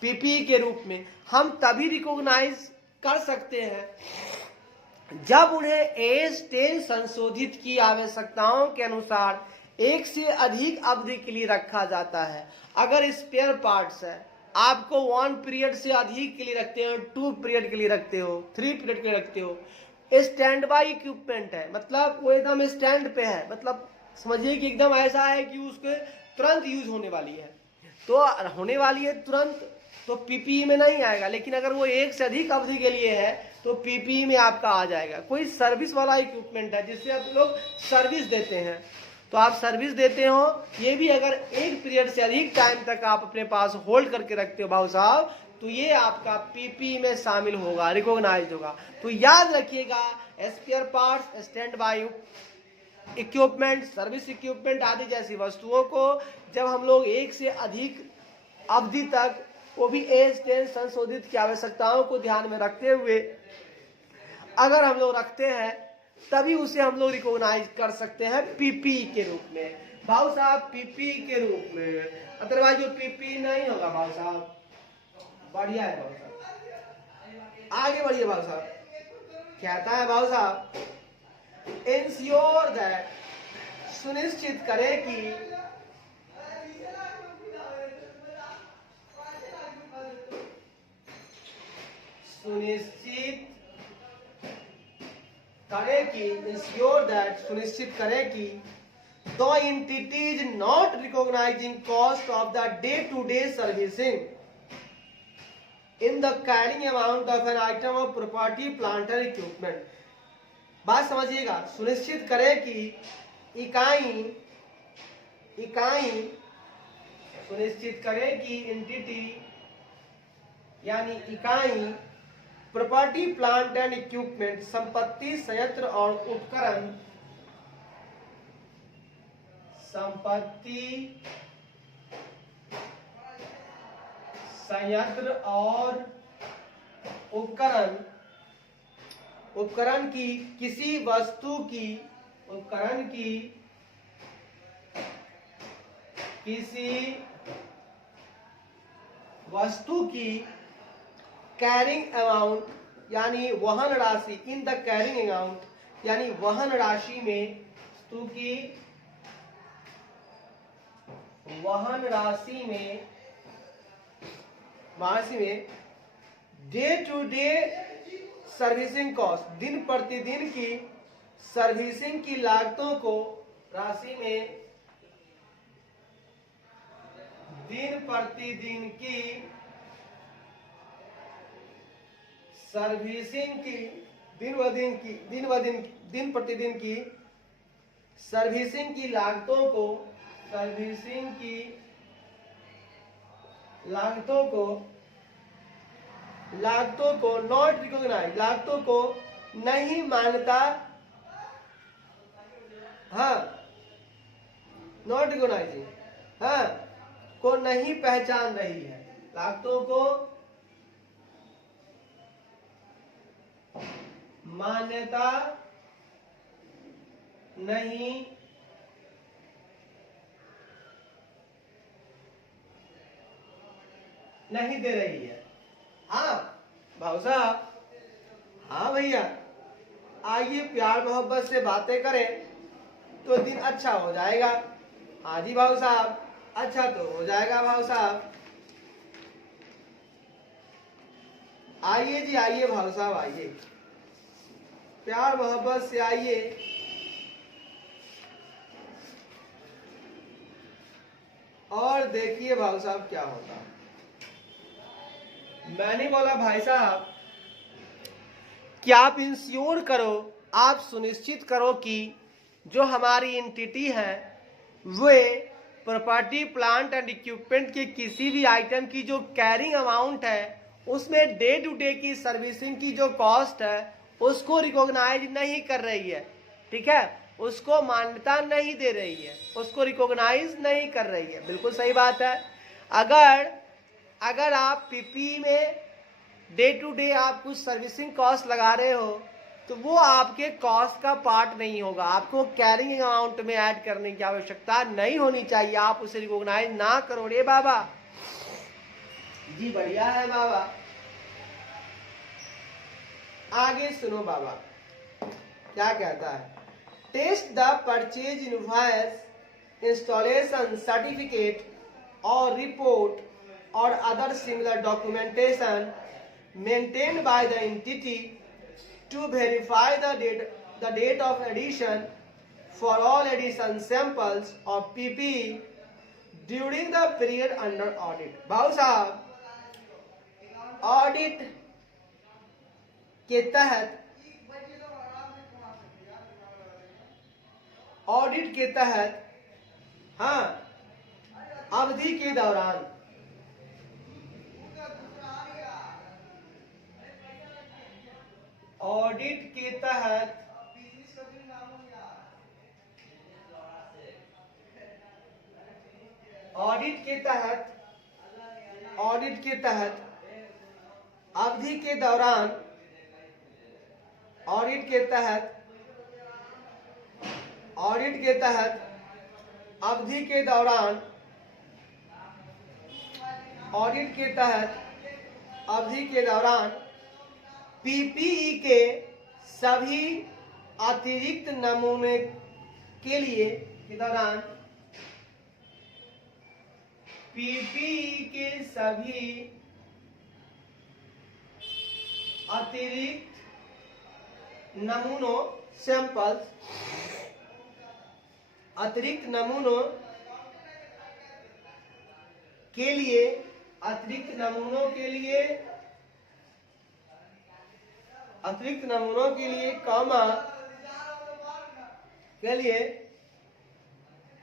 पीपीई के रूप में हम तभी रिकॉग्नाइज कर सकते हैं जब उन्हें एज-10 संशोधित की आवश्यकताओं के अनुसार एक से अधिक अवधि के लिए रखा जाता है। अगर स्पेयर पार्ट्स है, आपको 1 पीरियड से अधिक के लिए रखते हो, 2 पीरियड के लिए रखते हो, 3 पीरियड के लिए रखते हो, स्टैंड बाई इक्विपमेंट है, मतलब वो एकदम स्टैंड पे है, मतलब समझिए कि एकदम ऐसा है कि उसके तुरंत यूज होने वाली है, तो होने वाली है तुरंत, तो पीपीई में नहीं आएगा। लेकिन अगर वो एक से अधिक अवधि के लिए है तो पीपीई में आपका आ जाएगा। कोई सर्विस वाला इक्विपमेंट है जिससे आप लोग सर्विस देते हैं, तो आप सर्विस देते हो, ये भी अगर एक पीरियड से अधिक टाइम तक आप अपने पास होल्ड करके रखते हो भाऊ साहब, तो ये आपका पीपीई में शामिल होगा, रिकॉग्नाइज होगा। तो याद रखिएगा, spare parts, standby equipment, service equipment आदि जैसी वस्तुओं को जब हम लोग एक से अधिक अवधि तक, वो भी एज-10 संशोधित की आवश्यकताओं को ध्यान में रखते हुए अगर हम लोग रखते हैं, तभी उसे हम लोग रिकॉग्नाइज कर सकते हैं पीपीई के रूप में। भाऊ साहब पीपीई के रूप में, अदरवाइज जो पीपीई नहीं होगा भाऊ साहब। बढ़िया है भाऊ साहब, आगे बढ़िए भाऊ साहब। कहता है भाऊ साहब, इंश्योर दैट, सुनिश्चित करें कि इंश्योर दैट, सुनिश्चित करें कि the entity is not recognising cost of the day to day servicing in the carrying amount of an item of property plant and equipment. बात समझिएगा, सुनिश्चित करें कि इकाई सुनिश्चित करें कि एंटिटी यानी इकाई प्रॉपर्टी प्लांट एंड इक्विपमेंट, संपत्ति संयंत्र और उपकरण, संपत्ति संयंत्र और उपकरण की किसी वस्तु की, उपकरण की किसी वस्तु की कैरिंग अमाउंट यानी वहन राशि, इन द कैरिंग अमाउंट यानी वहन राशि में, वस्तु की वहन राशि में day to day servicing cost, दिन प्रतिदिन की सर्विसिंग की लागतों को, राशि में दिन प्रतिदिन की सर्विसिंग की, दिन प्रतिदिन की सर्विसिंग की लागतों को, सर्विसिंग की लागतों को नॉट रिकॉग्नाइज, लागतों को नहीं मान्यता, हाँ नॉट रिकॉग्नाइजिंग, हाँ को नहीं पहचान रही है, लागतों को मान्यता नहीं दे रही है। हाँ भाऊ साहब, हाँ भैया, आइए प्यार मोहब्बत से बातें करें तो दिन अच्छा हो जाएगा। हाँ जी भाऊ साहब, अच्छा तो हो जाएगा भाऊ साहब। आइए जी, आइए भाऊ साहब, आइए, प्यार मोहब्बत से आइए। और देखिए भाऊ साहब क्या होता है। मैंने बोला भाई साहब कि आप इंश्योर करो, आप सुनिश्चित करो कि जो हमारी एंटिटी है वे प्रॉपर्टी प्लांट एंड इक्विपमेंट के किसी भी आइटम की जो कैरिंग अमाउंट है उसमें डे टू डे की सर्विसिंग की जो कॉस्ट है उसको रिकॉग्नाइज नहीं कर रही है, ठीक है, उसको मान्यता नहीं दे रही है, उसको रिकॉग्नाइज नहीं कर रही है। बिल्कुल सही बात है। अगर अगर आप पीपीई में डे टू डे आप कुछ सर्विसिंग कॉस्ट लगा रहे हो तो वो आपके कॉस्ट का पार्ट नहीं होगा, आपको कैरिंग अमाउंट में ऐड करने की आवश्यकता नहीं होनी चाहिए, आप उसे रिकॉग्नाइज ना करो। रे बाबा जी, बढ़िया है बाबा। आगे सुनो बाबा क्या कहता है। Test the purchase invoice, installation certificate और रिपोर्ट और other similar documentation maintained by the entity to verify the date of addition for all addition samples of PPE during the period under audit। भाऊ साहब, audit के तहत हाँ अवधि के दौरान ऑडिट के तहत अवधि के दौरान पीपीई के सभी अतिरिक्त नमूने के लिए पीपीई के सभी अतिरिक्त नमूनों सैंपल्स के लिए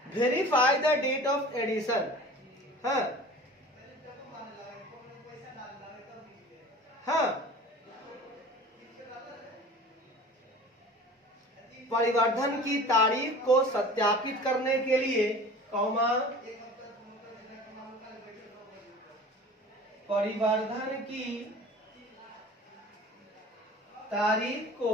verify the date of addition. परिवर्धन की तारीख को सत्यापित करने के लिए परिवर्धन की तारीख को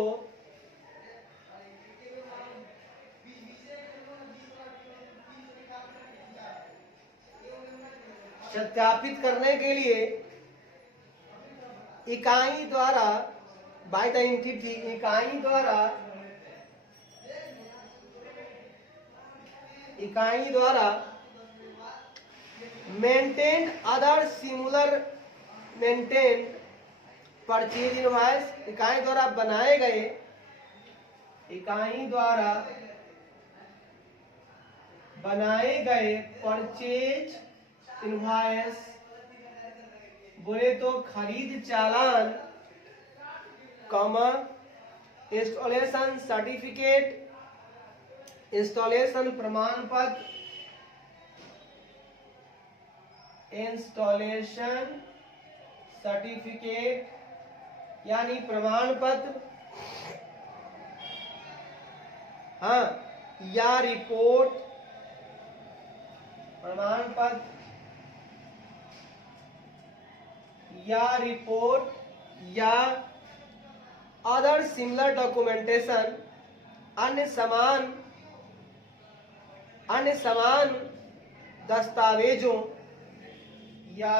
सत्यापित करने के लिए इकाई द्वारा बाय द एंटिटी इकाई द्वारा maintain other similar maintain purchase invoice, इकाई द्वारा बनाए गए परचेज इनवॉइस बोले तो खरीद चालान, इंस्टॉलेशन सर्टिफिकेट, इंस्टॉलेशन प्रमाण पत्र, इंस्टॉलेशन सर्टिफिकेट यानी प्रमाण पत्र, या रिपोर्ट, प्रमाण पत्र या अदर सिमिलर डॉक्यूमेंटेशन, अन्य समान दस्तावेजों या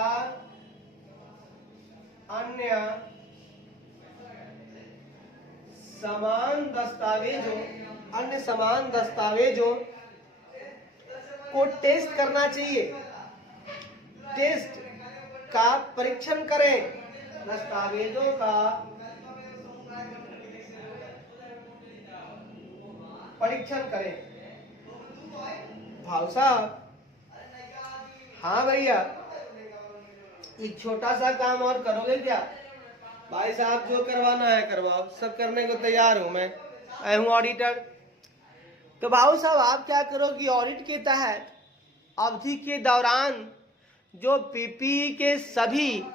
अन्य समान दस्तावेजों को टेस्ट करना चाहिए। टेस्ट का परीक्षण करें, दस्तावेजों का परीक्षण करें। भाऊ साहब, हाँ भैया, एक छोटा सा काम और करोगे क्या? भाई साहब, जो करवाना है करवाओ, सब करने को तैयार हूं मैं हूं ऑडिटर। तो भाऊ साहब, आप क्या करो कि ऑडिट के तहत अवधि के दौरान जो पीपीई के सभी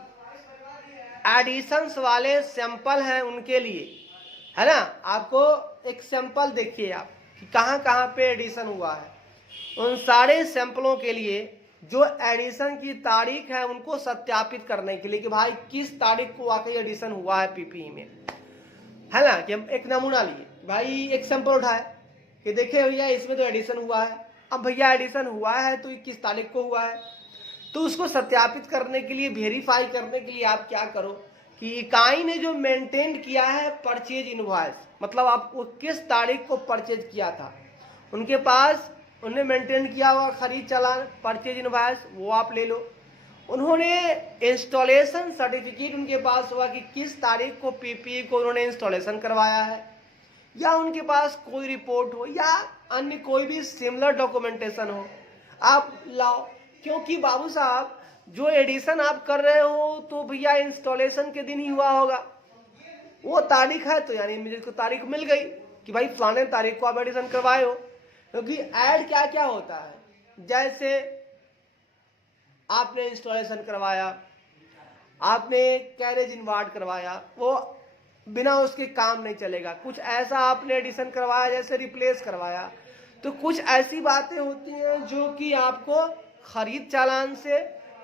एडिशंस वाले सैंपल हैं उनके लिए, है ना, आपको एक सैंपल देखिए आप कि कहाँ कहाँ पे एडिशन हुआ है, उन सारे सैंपलों के लिए जो एडिशन की तारीख है उनको सत्यापित करने के लिए कि भाई किस तारीख को वाकई एडिशन हुआ है पीपीई में, है ना। कि हम एक नमूना लिए, भाई एक सैंपल उठाए कि देखे भैया इसमें तो एडिशन हुआ है। अब भैया एडिशन हुआ है तो किस तारीख को हुआ है, तो उसको सत्यापित करने के लिए, वेरीफाई करने के लिए आप क्या करो कि इकाई ने जो मेंटेन किया है परचेज इनवॉइस, मतलब आपको किस तारीख को परचेज किया था, उनके पास उन्होंने मेंटेन किया हुआ खरीद चालान परचेज इनवॉइस, वो आप ले लो। उन्होंने इंस्टॉलेशन सर्टिफिकेट उनके पास हुआ कि किस तारीख को पीपीई को उन्होंने इंस्टॉलेशन करवाया है, या उनके पास कोई रिपोर्ट हो या अन्य कोई भी सिमिलर डॉक्यूमेंटेशन हो, आप लाओ। क्योंकि बाबू साहब जो एडिशन आप कर रहे हो तो भैया इंस्टॉलेशन के दिन ही हुआ होगा, वो तारीख है तो यानी मुझे को तारीख मिल गई कि भाई फलाने तारीख को आप एडिशन करवाए हो। क्योंकि ऐड क्या क्या होता है, जैसे आपने इंस्टॉलेशन करवाया, आपने कैरेज इनवार्ड करवाया, वो बिना उसके काम नहीं चलेगा। कुछ ऐसा आपने एडिशन करवाया जैसे रिप्लेस करवाया, तो कुछ ऐसी बातें होती हैं जो कि आपको खरीद चालान से,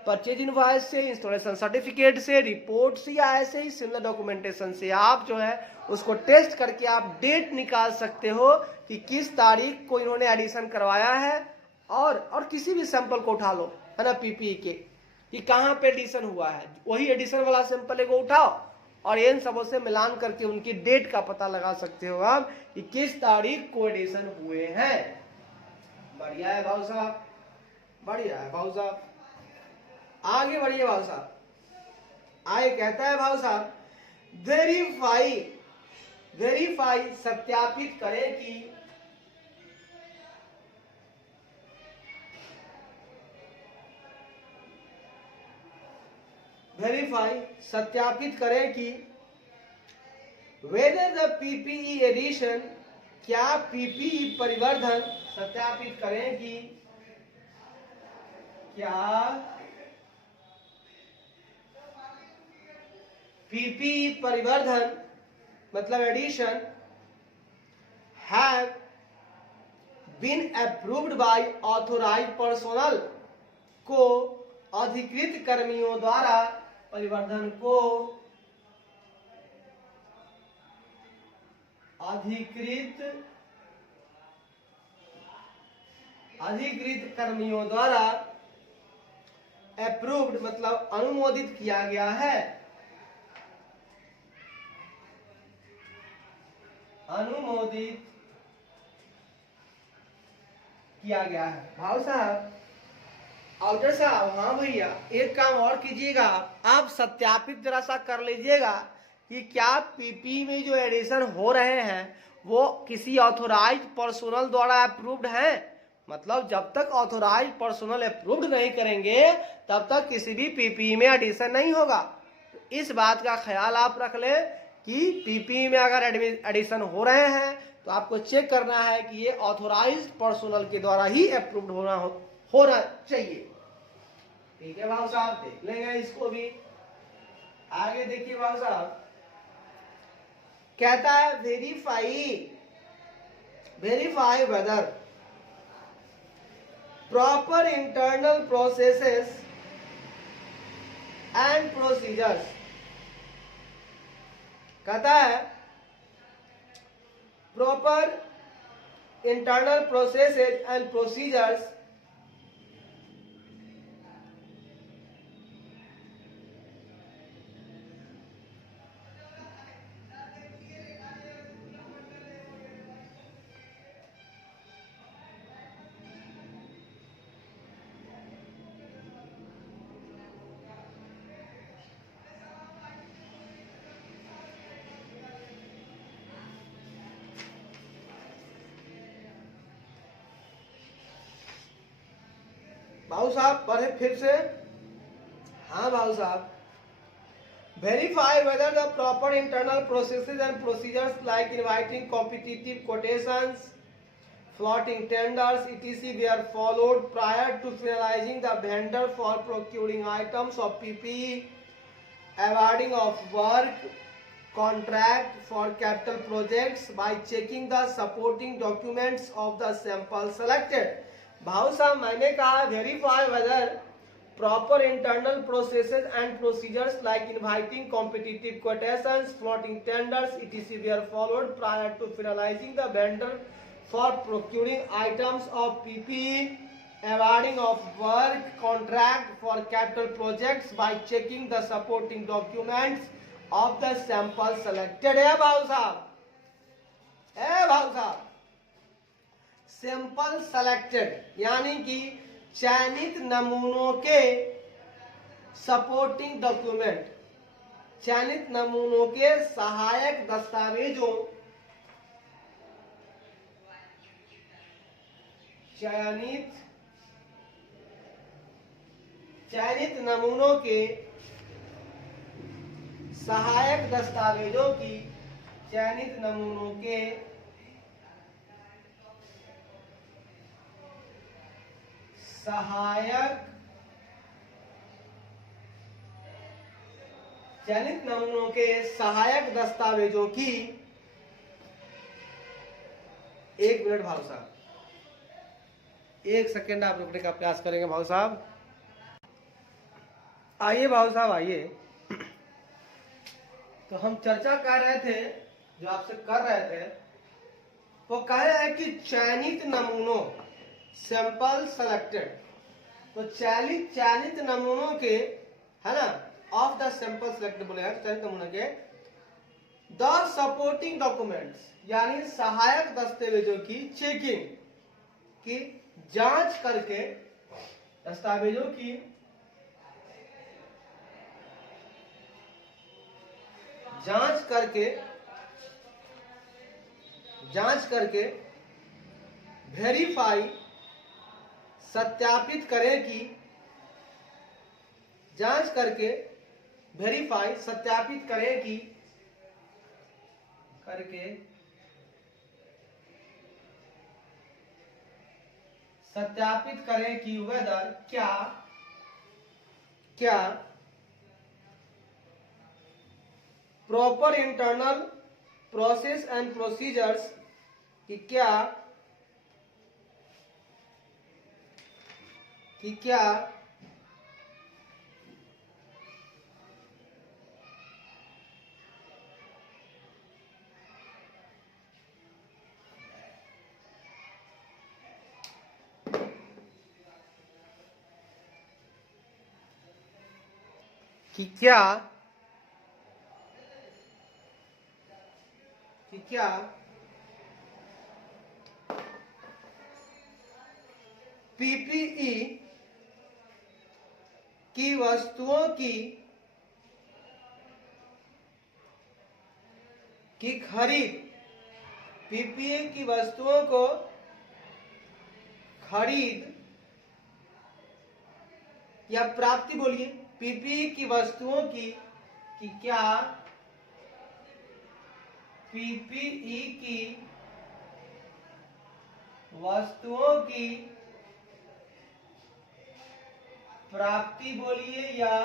परचेज इनवॉइस से, इंस्टॉलेशन सर्टिफिकेट से, रिपोर्ट से या ऐसे ही सिमिलर डॉक्यूमेंटेशन से आप जो है उसको टेस्ट करके आप डेट निकाल सकते हो कि किस तारीख को इन्होंने एडिशन करवाया है। और किसी भी सैंपल को उठा लो, है ना, पीपीई के, कि कहाँ पे एडिशन हुआ है, वही एडिशन वाला सैंपल को उठाओ और इन सबों से मिलान करके उनकी डेट का पता लगा सकते हो आप कि किस तारीख को एडिशन हुए हैं। बढ़िया है भाऊ साहब, बढ़िया है भाऊ साहब, आगे बढ़िए भाऊ साहब। आगे कहता है भाऊ साहब, वेरीफाई सत्यापित करें कि whether the PPE एडिशन, क्या पीपीई परिवर्धन, सत्यापित करें कि क्या पीपीई परिवर्धन मतलब addition have been approved by authorised personnel, को अधिकृत कर्मियों द्वारा परिवर्धन को अधिकृत कर्मियों द्वारा अप्रूव्ड मतलब अनुमोदित किया गया है, अनुमोदित किया गया है। भाव साहब, ऑडिटर साहब, हाँ भैया एक काम और कीजिएगा, आप सत्यापित जरा सा कर लीजिएगा कि क्या पीपी में जो एडिशन हो रहे हैं वो किसी ऑथोराइज्ड पर्सनल द्वारा अप्रूव्ड हैं। मतलब जब तक ऑथोराइज्ड पर्सनल अप्रूव्ड नहीं करेंगे तब तक किसी भी पीपी में एडिशन नहीं होगा। तो इस बात का ख्याल आप रख ले कि पीपी में अगर एडिशन हो रहे हैं तो आपको चेक करना है कि ये ऑथोराइज्ड पर्सनल के द्वारा ही अप्रूव्ड होना चाहिए। ठीक है भाव साहब, देख लेंगे इसको भी। आगे देखिए भाव साहब, कहता है verify whether proper internal processes and procedures, कहता है proper internal processes and procedures भाऊ साहब पढ़े फिर से। हाँ भाऊ साहब, verify whether the proper internal processes and procedures like inviting competitive quotations, floating tenders etc were followed prior to finalizing the vendor for procuring items of PPE, awarding of work contract for capital projects by checking the supporting documents of the sample selected, भाव साहब मैंने कहा verify whether proper internal processes and procedures like inviting competitive quotations, floating tenders, etc. were followed prior to finalizing the vendor for procuring items of PPE, awarding of work contract for capital projects by checking the supporting documents of the sample selected. है भाव साहब sample selected यानी कि चयनित नमूनों के supporting document, चयनित नमूनों के सहायक दस्तावेजों, चयनित नमूनों के सहायक दस्तावेजों की, चयनित नमूनों के सहायक, चयनित नमूनों के सहायक दस्तावेजों की, एक मिनट भाव साहब, एक सेकेंड आप रुकने का प्रयास करेंगे भाव साहब। आइए भाव साहब आइए। तो हम चर्चा कर रहे थे, जो आपसे कर रहे थे, वो कह रहे हैं कि चयनित नमूनों, सैंपल सेलेक्टेड, तो चयनित नमूनों के, है ना, ऑफ द सैंपल सेलेक्टेड बोले हैं, चयनित नमूनों के द सपोर्टिंग डॉक्यूमेंट्स यानी सहायक दस्तावेजों की चेकिंग की, जांच करके, दस्तावेजों की जांच करके वेरीफाई सत्यापित करें कि, जांच करके वेरीफाई सत्यापित करें कि, सत्यापित करें कि वेदर क्या proper internal process and procedures कि क्या पीपीई की वस्तुओं की खरीद, पीपीई की वस्तुओं को खरीद या प्राप्ति, बोलिए, पीपीई की वस्तुओं की क्या पीपीई की वस्तुओं की प्राप्ति बोलिए या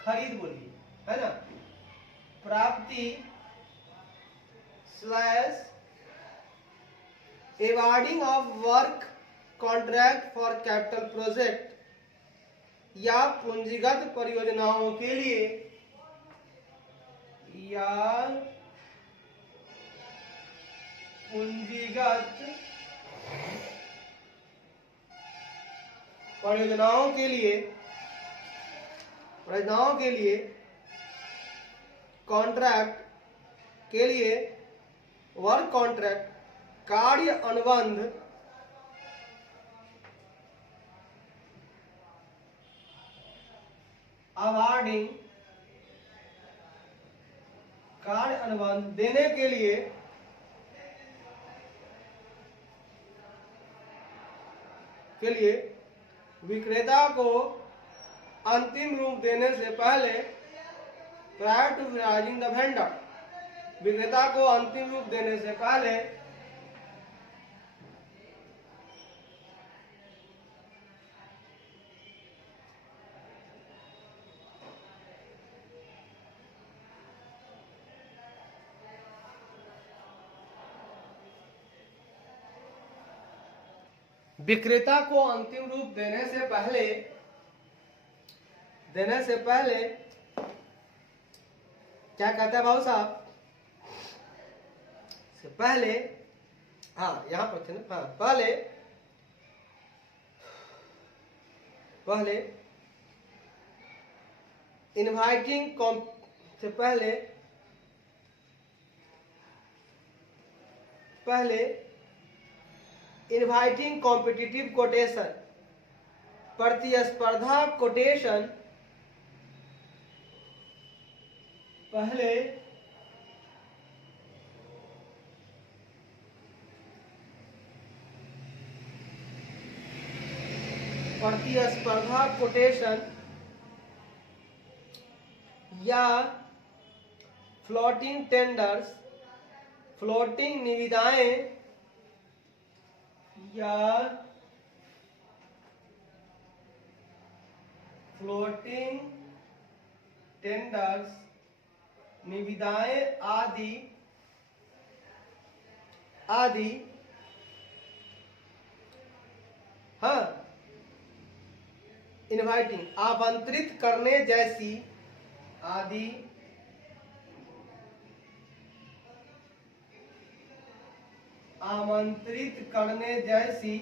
खरीद बोलिए, है ना, प्राप्ति slash awarding of work contract for capital project या पूंजीगत परियोजनाओं के लिए, या पूंजीगत परियोजनाओं के लिए कॉन्ट्रैक्ट के लिए वर्क कॉन्ट्रैक्ट, कार्य अनुबंध, अवार्डिंग, कार्य अनुबंध देने के लिए विक्रेता को अंतिम रूप देने से पहले, प्रायर टू फिनाइजिंग द वेंडर, विक्रेता को अंतिम रूप देने से पहले विक्रेता को अंतिम रूप देने से पहले क्या कहता है भाऊ साहब, से पहले, हाँ यहां पर थे ना, हाँ पहले इनवाइटिंग से पहले इनवाइटिंग कॉम्पिटिटिव कोटेशन, प्रतिस्पर्धा कोटेशन, पहले प्रतिस्पर्धा कोटेशन या फ्लोटिंग टेंडर्स, फ्लोटिंग निविदाएं या फ्लोटिंग टेंडर्स, निविदाएं आदि हाँ इनवाइटिंग आमंत्रित करने जैसी आदि आमंत्रित करने जैसी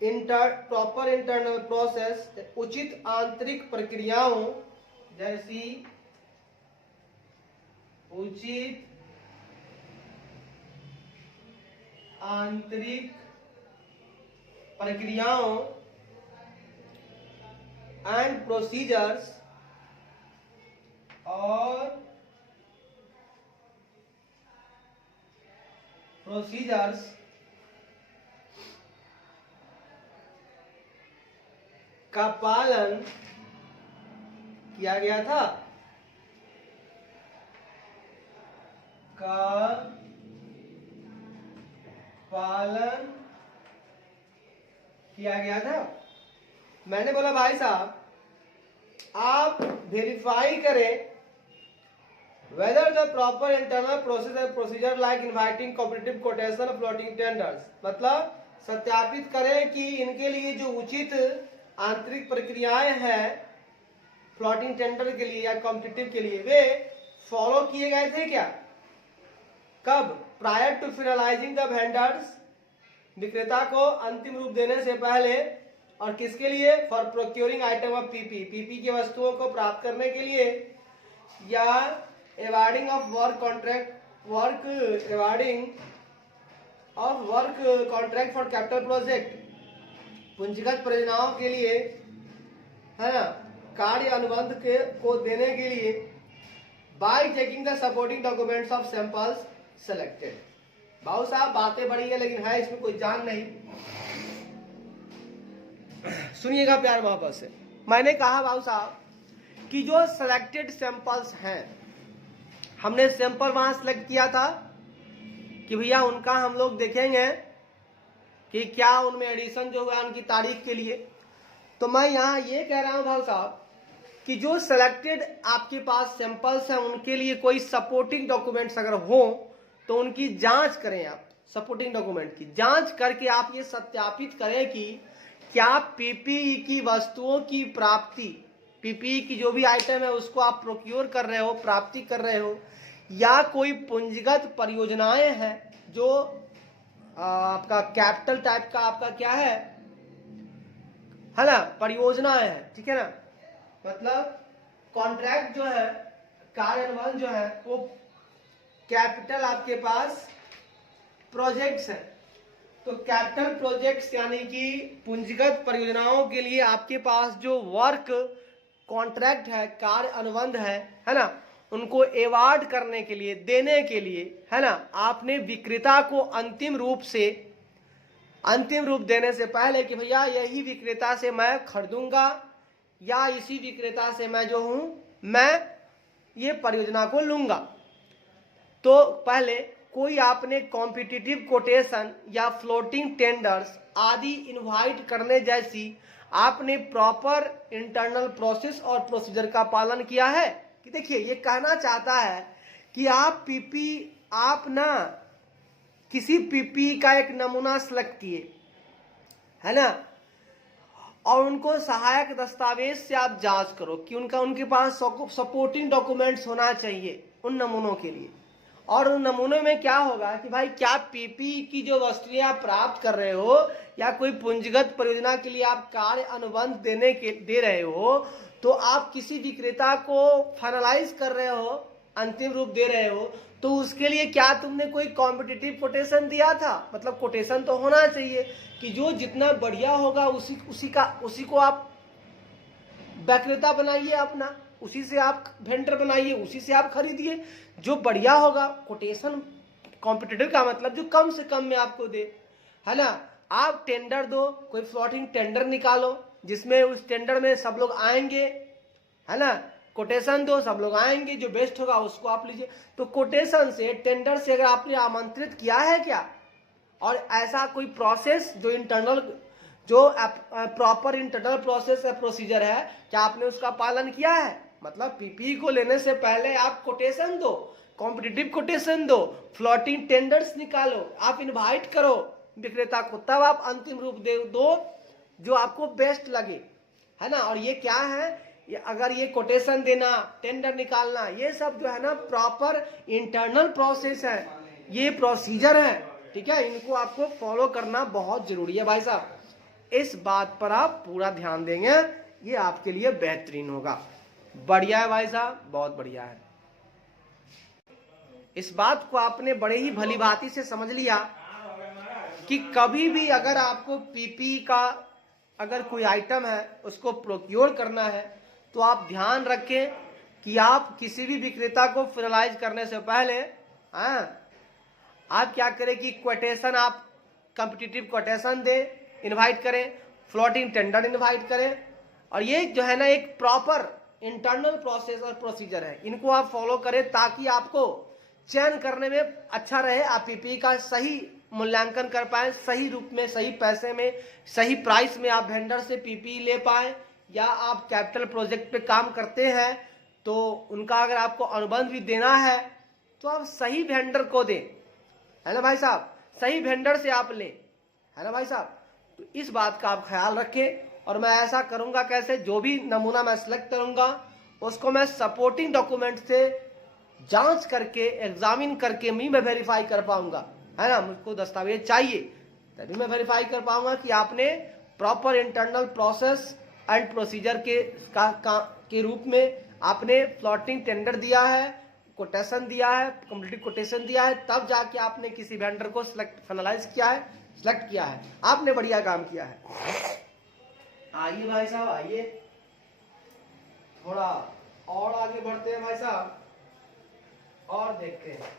प्रॉपर इंटरनल प्रोसेस, उचित आंतरिक प्रक्रियाओं जैसी उचित आंतरिक प्रक्रियाओं एंड प्रोसीजर्स और का पालन किया गया था, मैंने बोला भाई साहब आप वेरीफाई करें whether the proper internal process and procedure like inviting competitive quotation or floating tenders, मतलब सत्यापित करें कि इनके लिए जो उचित आंतरिक प्रक्रियाएं हैं फ्लोटिंग टेंडर के लिए या कॉम्पिटिटिव के लिए वे फॉलो किए गए थे क्या, कब, प्रायर टू फिनलाइजिंग द वेंडर्स, विक्रेता को अंतिम रूप देने से पहले, और किसके लिए, for procuring item of PP की वस्तुओं को प्राप्त करने के लिए, या awarding of work contract for capital project, पूंजीगत परियोजनाओं के लिए, है ना, कार्य अनुबंध को देने के लिए, by taking the supporting documents of samples selected। भाऊ साहब बातें बड़ी है लेकिन है इसमें कोई जान नहीं, सुनिएगा प्यार मोहब्बत से। मैंने कहा भाऊ साहब कि जो सिलेक्टेड सैंपल्स हैं, हमने सैंपल वहां सिलेक्ट किया था कि भैया उनका हम लोग देखेंगे कि क्या उनमें एडिशन जो हुआ उनकी तारीख के लिए, तो मैं यहाँ ये कह रहा हूँ भाई साहब कि जो सिलेक्टेड आपके पास सैंपल्स हैं उनके लिए कोई सपोर्टिंग डॉक्यूमेंट्स अगर हो तो उनकी जांच करें। आप सपोर्टिंग डॉक्यूमेंट की जांच करके आप ये सत्यापित करें कि क्या पीपीई की वस्तुओं की प्राप्ति, पीपीई की जो भी आइटम है उसको आप प्रोक्योर कर रहे हो, प्राप्ति कर रहे हो, या कोई पूंजीगत परियोजनाएं हैं जो आपका कैपिटल टाइप का आपका क्या है ना, परियोजनाएं है, ठीक है ना, मतलब कॉन्ट्रैक्ट जो है, कार्य अनुबंध जो है वो कैपिटल आपके पास प्रोजेक्ट्स है। तो कैपिटल प्रोजेक्ट्स यानी कि पूंजीगत परियोजनाओं के लिए आपके पास जो वर्क कॉन्ट्रैक्ट है, कार्य अनुबंध है ना, उनको एवार्ड करने के लिए, देने के लिए, है ना, आपने विक्रेता को अंतिम रूप देने से पहले कि भैया यही विक्रेता से मैं खरीदूंगा या इसी विक्रेता से मैं जो हूं मैं ये परियोजना को लूंगा, तो पहले कोई आपने कॉम्पिटिटिव कोटेशन या फ्लोटिंग टेंडर्स आदि इनवाइट करने जैसी आपने प्रॉपर इंटरनल प्रोसेस और प्रोसीजर का पालन किया है। कि देखिए ये कहना चाहता है कि आप ना किसी पीपीई का एक नमूना सेलेक्ट किए, है ना, और उनको सहायक दस्तावेज से आप जांच करो कि उनके पास सपोर्टिंग डॉक्यूमेंट्स होना चाहिए उन नमूनों के लिए। और उन नमूनों में क्या होगा कि भाई क्या पीपीई की जो वस्तुएं आप प्राप्त कर रहे हो या कोई पूंजीगत परियोजना के लिए आप कार्य अनुबंध दे रहे हो, तो आप किसी विक्रेता को फाइनलाइज कर रहे हो, अंतिम रूप दे रहे हो, तो उसके लिए क्या तुमने कोई कॉम्पिटिटिव कोटेशन दिया था? मतलब कोटेशन तो होना चाहिए कि जो जितना बढ़िया होगा उसी को आप विक्रेता बनाइए अपना, उसी से आप वेंडर बनाइए, उसी से आप खरीदिए जो बढ़िया होगा। कोटेशन कॉम्पिटिटिव का मतलब जो कम से कम में आपको दे, है ना। आप टेंडर दो, कोई फ्लोटिंग टेंडर निकालो जिसमें उस टेंडर में सब लोग आएंगे, है ना। कोटेशन दो, सब लोग आएंगे, जो बेस्ट होगा उसको आप लीजिए। तो कोटेशन से, टेंडर से अगर आपने आमंत्रित किया है क्या, और ऐसा कोई प्रोसेस जो प्रॉपर इंटरनल प्रोसेस या प्रोसीजर है, क्या आपने उसका पालन किया है? मतलब पीपीई को लेने से पहले आप कोटेशन दो, कॉम्पिटिटिव कोटेशन दो, फ्लोटिंग टेंडर्स निकालो, आप इनवाइट करो विक्रेता को, तब आप अंतिम रूप दो जो आपको बेस्ट लगे, है ना। और ये क्या है, अगर ये कोटेशन देना, टेंडर निकालना, ये सब जो है ना प्रॉपर इंटरनल प्रोसेस है, ये प्रोसीजर है, ठीक है। इनको आपको फॉलो करना बहुत जरूरी है भाई साहब। इस बात पर आप पूरा ध्यान देंगे, ये आपके लिए बेहतरीन होगा। बढ़िया है भाई साहब, बहुत बढ़िया है। इस बात को आपने बड़े ही भलीभांति से समझ लिया कि कभी भी अगर आपको पीपीई का अगर कोई आइटम है उसको प्रोक्योर करना है, तो आप ध्यान रखें कि आप किसी भी विक्रेता को फाइनलाइज करने से पहले आप क्या करें कि कोटेशन, आप कॉम्पिटिटिव कोटेशन दें, इनवाइट करें, फ्लोटिंग टेंडर इनवाइट करें। और ये जो है ना एक प्रॉपर इंटरनल प्रोसेस और प्रोसीजर है, इनको आप फॉलो करें ताकि आपको चयन करने में अच्छा रहे, आप पीपीई का सही मूल्यांकन कर पाए, सही रूप में, सही पैसे में, सही प्राइस में आप वेंडर से पीपीई ले पाए। या आप कैपिटल प्रोजेक्ट पे काम करते हैं तो उनका अगर आपको अनुबंध भी देना है तो आप सही वेंडर को दें, है ना भाई साहब, सही वेंडर से आप लें, है ना भाई साहब। तो इस बात का आप ख्याल रखें। और मैं ऐसा करूंगा कैसे, जो भी नमूना मैं सिलेक्ट करूंगा उसको मैं सपोर्टिंग डॉक्यूमेंट से जांच करके, एग्जामिन करके मैं वेरीफाई कर पाऊंगा, है ना। मुझको दस्तावेज चाहिए तभी मैं वेरीफाई कर पाऊंगा कि आपने proper internal process and procedure के रूप में आपने प्लॉटिंग टेंडर दिया है, कोटेशन दिया है, कम्प्लीट कोटेशन दिया है, तब जाके आपने किसी वेंडर को फाइनलाइज किया है, सिलेक्ट किया है। आपने बढ़िया काम किया है। आइए भाई साहब, आइए थोड़ा और आगे बढ़ते हैं भाई साहब और देखते हैं।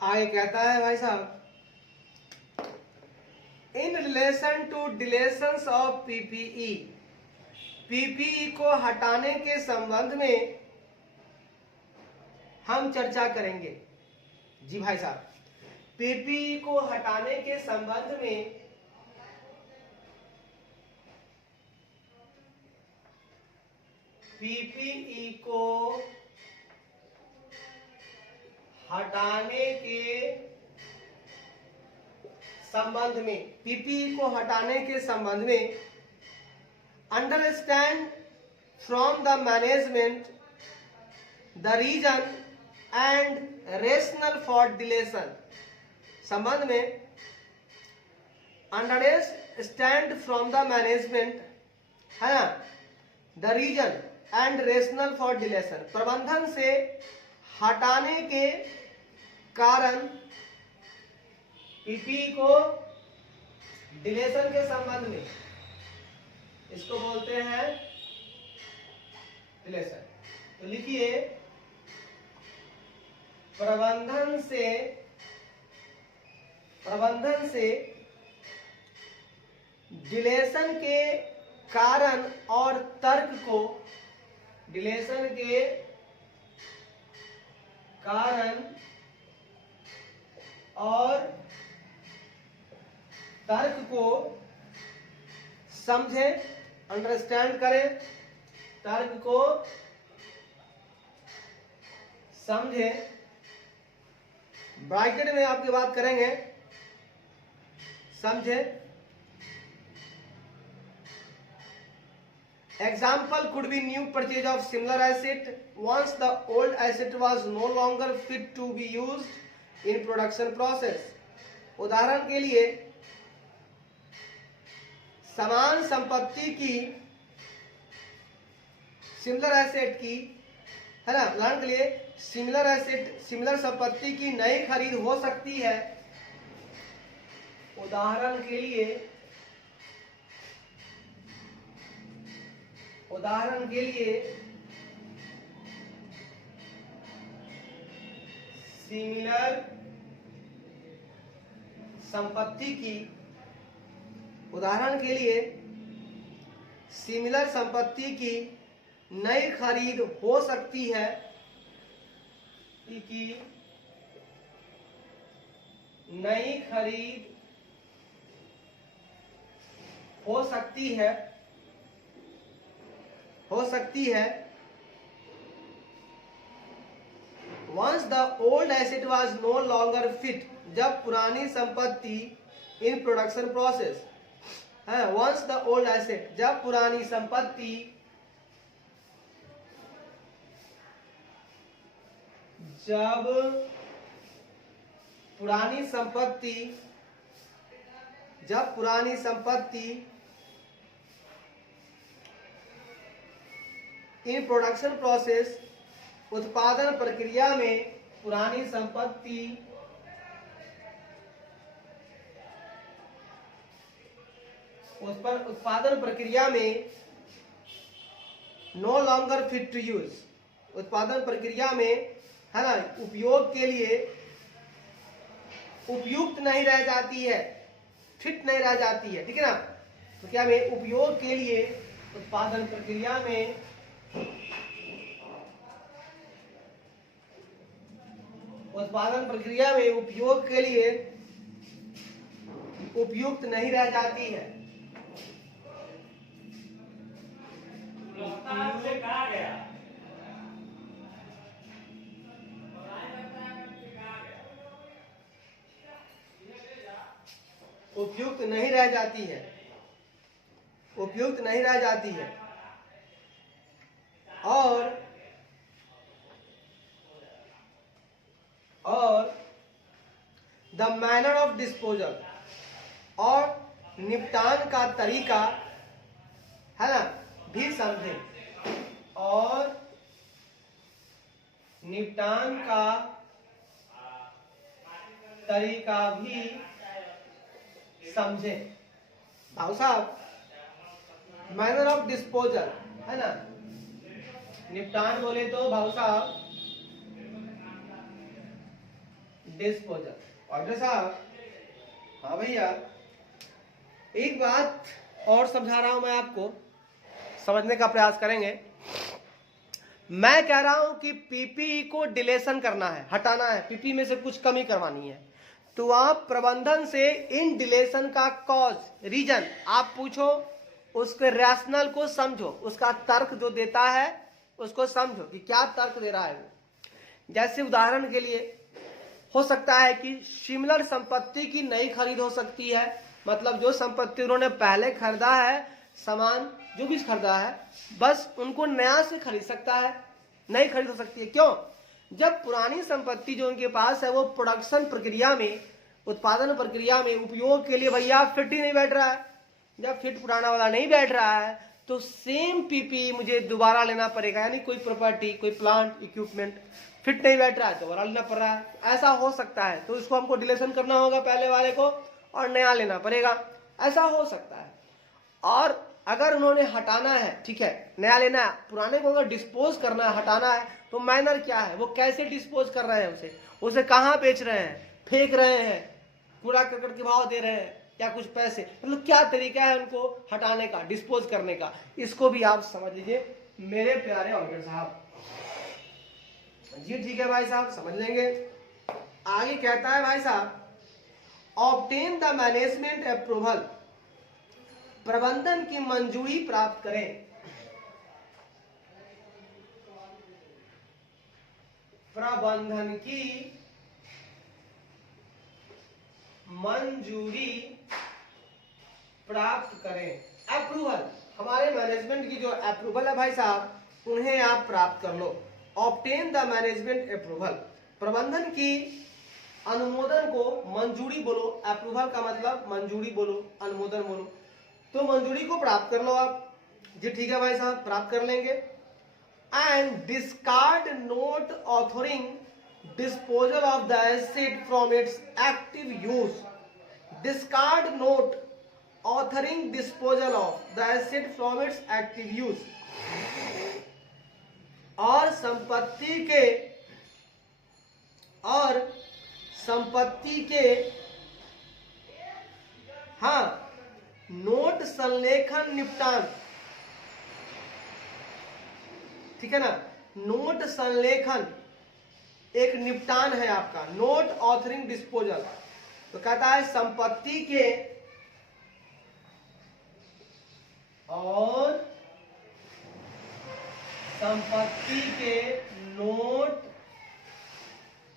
आगे कहता है भाई साहब, in relation to deletions of PPE, PPE को हटाने के संबंध में हम चर्चा करेंगे। जी भाई साहब, पीपीई को हटाने के संबंध में पीपीई को हटाने के संबंध में, पीपीई को हटाने के संबंध में understand from the management the reason and rational for deletion संबंध में अंडरस्टैंड फ्रॉम द मैनेजमेंट है ना the reason and rational for deletion प्रबंधन से हटाने के कारण पीपी को डिलेशन के संबंध में इसको बोलते हैं डिलेशन। तो लिखिए प्रबंधन से डिलेशन के कारण और तर्क को डिलेशन के कारण और तर्क को समझें, अंडरस्टैंड करें, तर्क को समझें। ब्रैकेट में आपकी बात करेंगे समझें। Example could be new purchase of similar asset once the old asset was no longer fit to be used in production process. उदाहरण के लिए समान संपत्ति की सिमिलर एसेट की है ना उदाहरण के लिए सिमिलर संपत्ति की नई खरीद हो सकती है। उदाहरण के लिए सिमिलर संपत्ति की सिमिलर संपत्ति की नई खरीद हो सकती है हो सकती है once the old asset was no longer fit जब पुरानी संपत्ति in production process है once the old asset जब पुरानी संपत्ति इन प्रोडक्शन प्रोसेस उत्पादन प्रक्रिया में पुरानी संपत्ति उत्पादन प्रक्रिया में no longer fit to use उत्पादन प्रक्रिया में है ना उपयोग के लिए उपयुक्त नहीं रह जाती है, फिट नहीं रह जाती है, ठीक है ना। तो क्या में उपयोग के लिए उत्पादन प्रक्रिया में उपयोग के लिए उपयुक्त नहीं रह जाती है। उपयुक्त नहीं रह जाती है और द मैनर ऑफ डिस्पोजल और निपटान का तरीका है ना भी समझें और निपटान का तरीका भी समझें। भाव साहब मैनर ऑफ डिस्पोजल है ना निपटान बोले तो भाव साहब डिस्पोजल। ऑर्डर साहब हाँ भैया एक बात और समझा रहा हूं मैं आपको, समझने का प्रयास करेंगे। मैं कह रहा हूं कि पीपीई को डिलेशन करना है, हटाना है, पीपी में से कुछ कमी करवानी है, तो आप प्रबंधन से इन डिलेशन का कॉज रीजन आप पूछो, उसके रैशनल को समझो, उसका तर्क जो देता है उसको समझो कि क्या तर्क दे रहा है वो। जैसे उदाहरण के लिए हो सकता है कि सिमिलर संपत्ति की नई खरीद हो सकती है, मतलब जो संपत्ति उन्होंने पहले खरीदा है, सामान जो भी खरीदा है बस उनको नया से खरीद सकता है, नई खरीद हो सकती है। क्यों? जब पुरानी संपत्ति जो उनके पास है वो प्रोडक्शन प्रक्रिया में, उत्पादन प्रक्रिया में उपयोग के लिए भैया फिट ही नहीं बैठ रहा है, जब फिट पुराना वाला नहीं बैठ रहा है तो सेम पीपी मुझे दोबारा लेना पड़ेगा, यानी कोई प्रॉपर्टी, कोई प्लांट, इक्विपमेंट फिट नहीं बैठ रहा है, दोबारा लेना पड़ रहा है। ऐसा हो सकता है, तो इसको हमको डिलीशन करना होगा पहले वाले को और नया लेना पड़ेगा, ऐसा हो सकता है। और अगर उन्होंने हटाना है, ठीक है, नया लेना है, पुराने को अगर डिस्पोज करना है, हटाना है, तो मैनर क्या है, वो कैसे डिस्पोज कर रहे हैं, उसे कहाँ बेच रहे हैं, फेंक रहे हैं, कूड़ा करकट के भाव दे रहे हैं या कुछ पैसे, मतलब क्या तरीका है उनको हटाने का, डिस्पोज करने का, इसको भी आप समझ लीजिए मेरे प्यारे ऑडिटर साहब। जी ठीक है भाई साहब, समझ लेंगे। आगे कहता है भाई साहब, ऑब्टेन द मैनेजमेंट अप्रूवल, प्रबंधन की मंजूरी प्राप्त करें। प्रबंधन की मंजूरी प्राप्त करें। अप्रूवल, हमारे मैनेजमेंट की जो अप्रूवल है भाई साहब, उन्हें आप प्राप्त कर लो। ऑब्टेन द मैनेजमेंट अप्रूवल, प्रबंधन की अनुमोदन को, मंजूरी बोलो, अप्रूवल का मतलब मंजूरी बोलो, अनुमोदन बोलो, तो मंजूरी को प्राप्त कर लो आप। जी ठीक है भाई साहब, प्राप्त कर लेंगे। And discard note authoring disposal of the asset from its active use, discard note authoring disposal of the asset from its active use, और संपत्ति के हाँ नोट संलेखन निपटान, ठीक है ना, नोट संलेखन एक निपटान है आपका, नोट ऑथरिंग डिस्पोजल, तो कहता है संपत्ति के और संपत्ति के note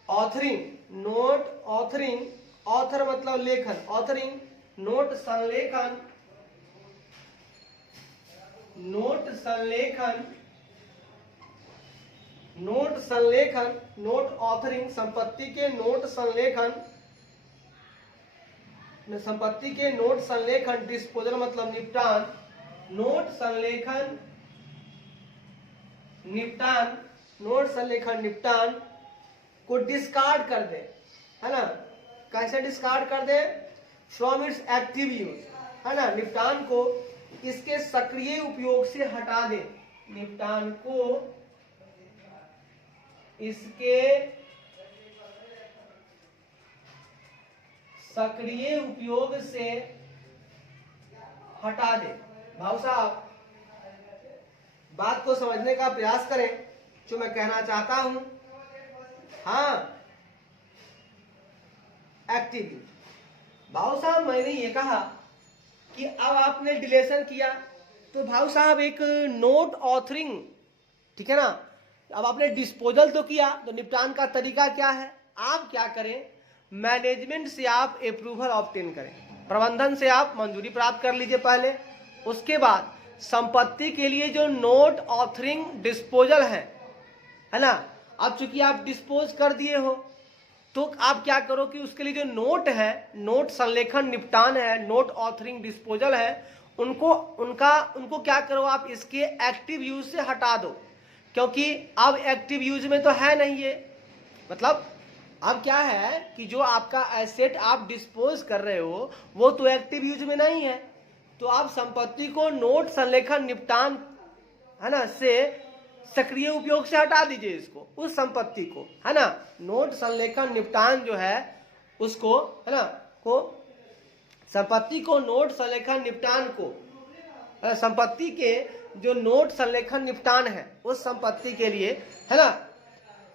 authoring, note authoring, author मतलब लेखन, ऑथरिंग, नोट संलेखन, नोट संलेखन, नोट संलेखन, नोट ऑथरिंग, संपत्ति के नोट संलेखन, संपत्ति के नोट संलेखन, डिस्पोजल मतलब निपटान, नोट संलेखन निपटान, नोट संलेखन निपटान को डिस्कार्ड कर दे, है ना, कैसे डिस्कार्ड कर दे, फ्रॉम इट्स एक्टिव यूज, है ना, निपटान को इसके सक्रिय उपयोग से हटा दे, निपटान को इसके सक्रिय उपयोग से हटा दे। भाव साहब बात को समझने का प्रयास करें जो मैं कहना चाहता हूं। हाँ, एक्टिव यूज, भाव साहब मैंने ये कहा कि अब आपने डिलेशन किया तो भाव साहब एक नोट ऑथरिंग, ठीक है ना, अब आपने डिस्पोजल तो किया, तो निपटान का तरीका क्या है, आप क्या करें, मैनेजमेंट से आप अप्रूवल ऑब्टेन करें, प्रबंधन से आप मंजूरी प्राप्त कर लीजिए पहले, उसके बाद संपत्ति के लिए जो नोट ऑथरिंग डिस्पोजल है ना, अब चूंकि आप डिस्पोज कर दिए हो तो आप क्या करो कि उसके लिए जो नोट है, नोट संलेखन निपटान है, नोट ऑथरिंग डिस्पोजल है, उनको क्या करो आप इसके एक्टिव यूज से हटा दो, क्योंकि अब एक्टिव यूज में तो है नहीं ये, मतलब अब क्या है कि जो आपका एसेट आप डिस्पोज कर रहे हो वो तो एक्टिव यूज में नहीं है, तो आप संपत्ति को नोट संलेखन निपटान, है ना, से सक्रिय उपयोग से हटा दीजिए इसको, उस संपत्ति को, है ना, नोट संलेखन निपटान जो है उसको, है ना, को संपत्ति को नोट संलेखन निपटान को, संपत्ति के जो नोट संलेखन निपटान है उस संपत्ति के लिए, है ना,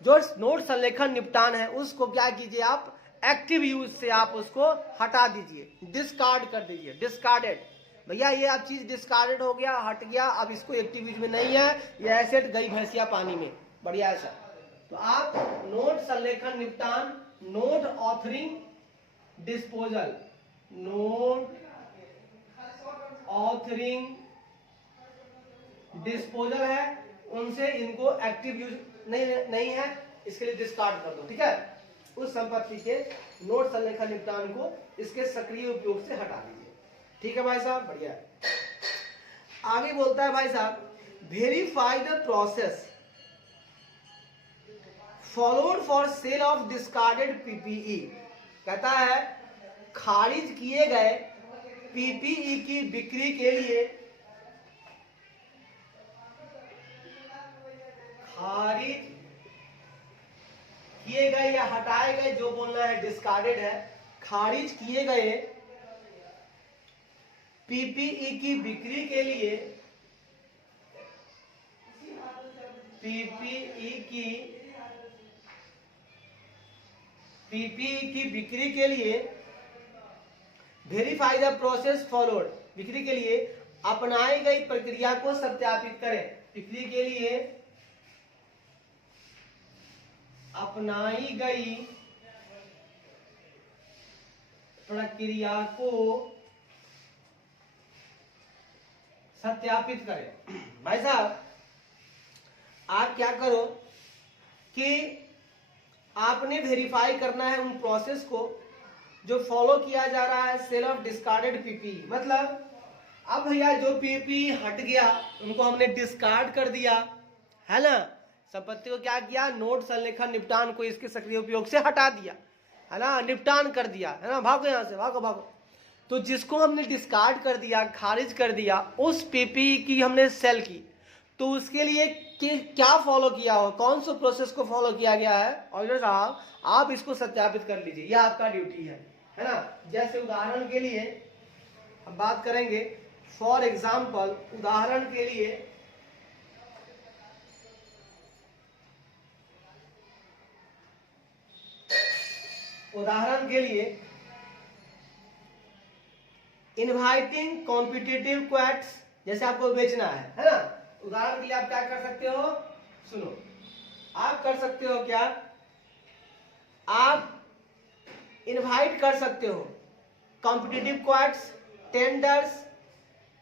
जो नोट संलेखन निपटान है उसको क्या कीजिए आप एक्टिव यूज से आप उसको हटा दीजिए, डिस्कार्ड कर दीजिए, डिस्कार्डेड, भैया ये आप चीज डिस्कार्डेड हो गया, हट गया, अब इसको एक्टिव यूज में नहीं है, ये एसेट गई भैंसिया पानी में, बढ़िया ऐसा, तो आप नोट संलेखन निपटान, note authoring disposal, note authoring disposal है, उनसे इनको एक्टिव यूज नहीं है, इसके लिए डिस्कार्ड कर दो, ठीक है। उस संपत्ति के नोट संलेखा निपटान को इसके सक्रिय उपयोग से हटा दीजिए, ठीक है भाई साहब, बढ़िया है। आगे बोलता है भाई साहब, verify the process followed for sale of discarded PPE. कहता है खारिज किए गए पीपीई की बिक्री के लिए, खारिज किए गए या हटाए गए, जो बोलना है डिस्कार्डेड है, खारिज किए गए पीपीई की बिक्री के लिए, पीपीई की बिक्री के लिए वेरीफाई द प्रोसेस फॉलोड, बिक्री के लिए अपनाई गई प्रक्रिया को सत्यापित करें, बिक्री के लिए अपनाई गई प्रक्रिया को सत्यापित करें। भाई साहब आप क्या करो कि आपने वेरीफाई करना है उन प्रोसेस को जो फॉलो किया जा रहा है सेल ऑफ डिस्कार्डेड पीपी। मतलब अब भैया जो पीपी हट गया उनको हमने डिस्कार्ड कर दिया है ना, संपत्ति को क्या किया, नोट संलेखन निपटान को इसके सक्रिय उपयोग से हटा दिया है ना, निपटान कर दिया है ना, भागो यहां से, भागो भागो। तो जिसको हमने डिस्कार्ड कर दिया, खारिज कर दिया, उस पीपी की हमने सेल की, तो उसके लिए क्या फॉलो किया हो, कौन से प्रोसेस को फॉलो किया गया है, और साहब आप इसको सत्यापित कर लीजिए, यह आपका ड्यूटी है ना। जैसे उदाहरण के लिए हम बात करेंगे, फॉर एग्जाम्पल उदाहरण के लिए इनवाइटिंग कॉम्पिटिटिव क्वैट्स, जैसे आपको बेचना है ना, उदाहरण के लिए आप क्या कर सकते हो, सुनो, आप कर सकते हो क्या, आप इनवाइट कर सकते हो competitive quotes, tenders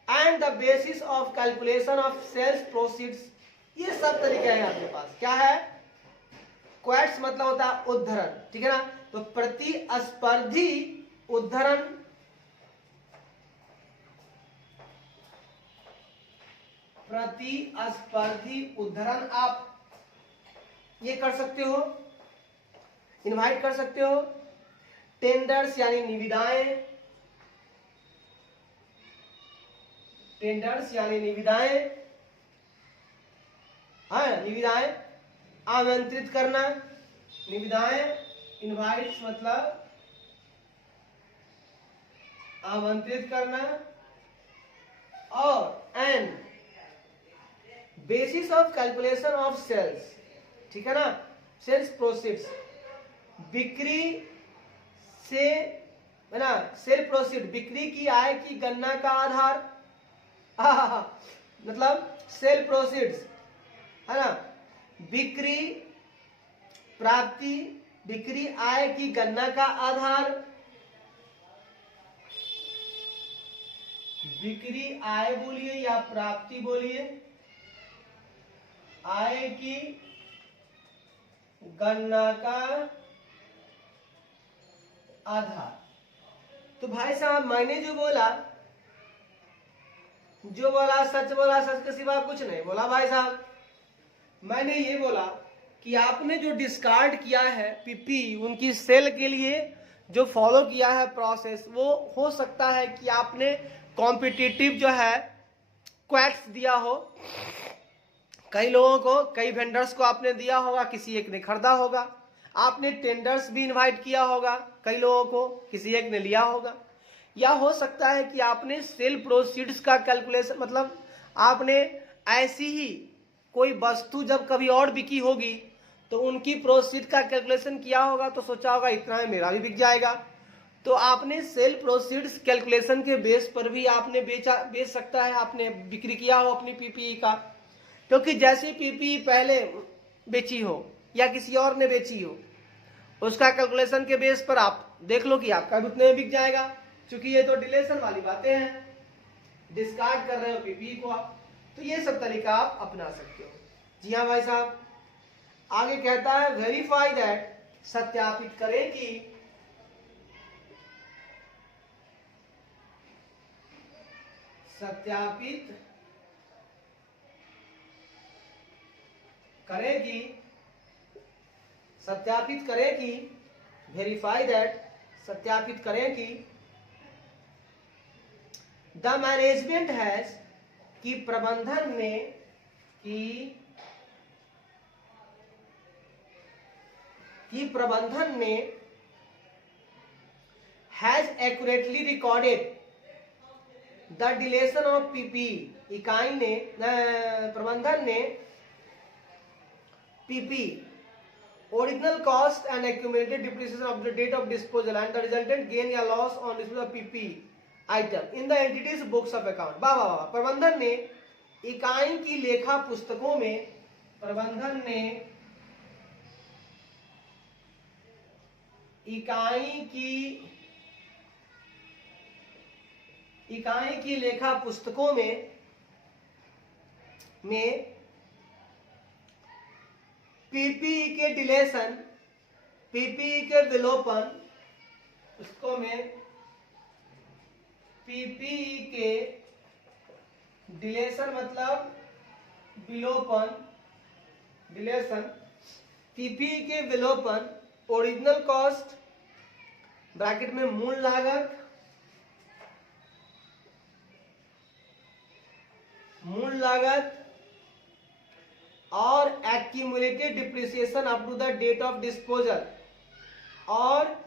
and the basis of calculation of sales proceeds, ये सब तरीके हैं आपके पास। क्या है, क्वैट्स मतलब होता है उद्धरण, ठीक है ना, तो प्रतिस्पर्धी उद्धरण, प्रतिस्पर्धी उद्धरण आप ये कर सकते हो, इनवाइट कर सकते हो। टेंडर्स यानी निविदाएं, टेंडर्स यानी निविदाएं, हाँ निविदाएं, आमंत्रित करना, निविदाएं, इनवाइट्स मतलब आमंत्रित करना, और and basis of calculation of sales, ठीक है ना, सेल्स प्रोसीड्स, बिक्री से है ना, सेल प्रोसीड बिक्री की आय की गणना का आधार, मतलब सेल प्रोसीड्स है ना, बिक्री प्राप्ति, बिक्री आय की गणना का आधार, बिक्री आय बोलिए या प्राप्ति बोलिए, आय की गणना का आधार। तो भाई साहब मैंने जो बोला सच बोला, सच के सिवा कुछ नहीं बोला भाई साहब। मैंने ये बोला कि आपने जो डिस्कार्ड किया है पीपी, उनकी सेल के लिए जो फॉलो किया है प्रोसेस, वो हो सकता है कि आपने कॉम्पिटिटिव जो है क्वैट्स दिया हो, कई लोगों को, कई वेंडर्स को आपने दिया होगा, किसी एक ने खरीदा होगा, आपने टेंडर्स भी इनवाइट किया होगा कई लोगों को, किसी एक ने लिया होगा, या हो सकता है कि आपने सेल प्रोसीड्स का कैलकुलेशन, मतलब आपने ऐसी ही कोई वस्तु जब कभी और बिकी होगी तो उनकी प्रोसीड का कैलकुलेशन किया होगा, तो सोचा होगा इतना है मेरा भी बिक जाएगा, तो आपने सेल प्रोसीड्स कैलकुलेशन के बेस पर भी आपने बेच सकता है, आपने बिक्री किया हो अपनी पीपीई का, क्योंकि जैसी पीपीई पहले बेची हो या किसी और ने बेची हो, उसका कैलकुलेशन के बेस पर आप देख लो कि आपका भी उतने में बिक जाएगा, क्योंकि ये तो डिलेशन वाली बातें हैं, डिस्कार्ड कर रहे हो पीपीई को आप, तो ये सब तरीका आप अपना सकते हो। जी हाँ भाई साहब, आगे कहता है वेरीफाई दैट, सत्यापित करें कि सत्यापित करेगी, सत्यापित करेगी, वेरीफाई दैट, सत्यापित करें कि द मैनेजमेंट हैज, कि प्रबंधन ने, कि प्रबंधन ने has accurately recorded the deletion of PP, इकाई ने, प्रबंधन ने PP, original cost and accumulated depreciation of the date of disposal and the resultant gain या loss on disposal of PP item in the entity's books of account। वाह वाह वाह। प्रबंधन ने इकाई की लेखा पुस्तकों में, प्रबंधन ने इकाई की लेखा पुस्तकों में पीपीई के डिलेशन, पीपीई के विलोपन, पुस्तकों में पीपीई के डिलेशन मतलब विलोपन, डिलेशन, पीपीई के विलोपन, ओरिजिनल कॉस्ट ब्रैकेट में मूल लागत, मूल लागत और accumulated depreciation up to the date of disposal, और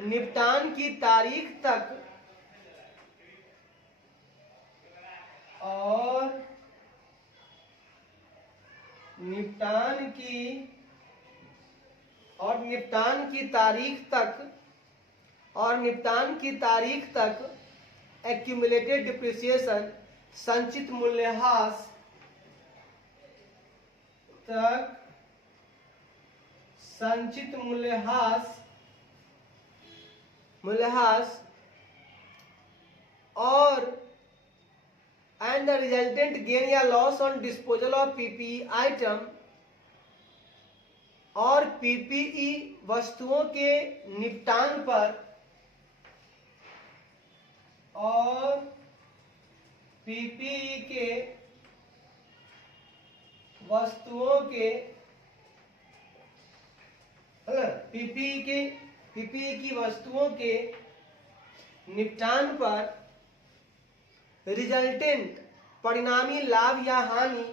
निपटान की तारीख तक, और निपटान की तारीख तक एक्यूमुलेटेड डिप्रिसिएशन, संचित मूल्यह्रास तक, संचित मूल्यह्रास और एंड द रिजल्टेंट गेन या loss on disposal of PPE item, और पीपीई वस्तुओं के निपटान पर, और पीपीई के वस्तुओं के, पीपीई की वस्तुओं के निपटान पर रिजल्टेंट, परिणामी लाभ या हानि,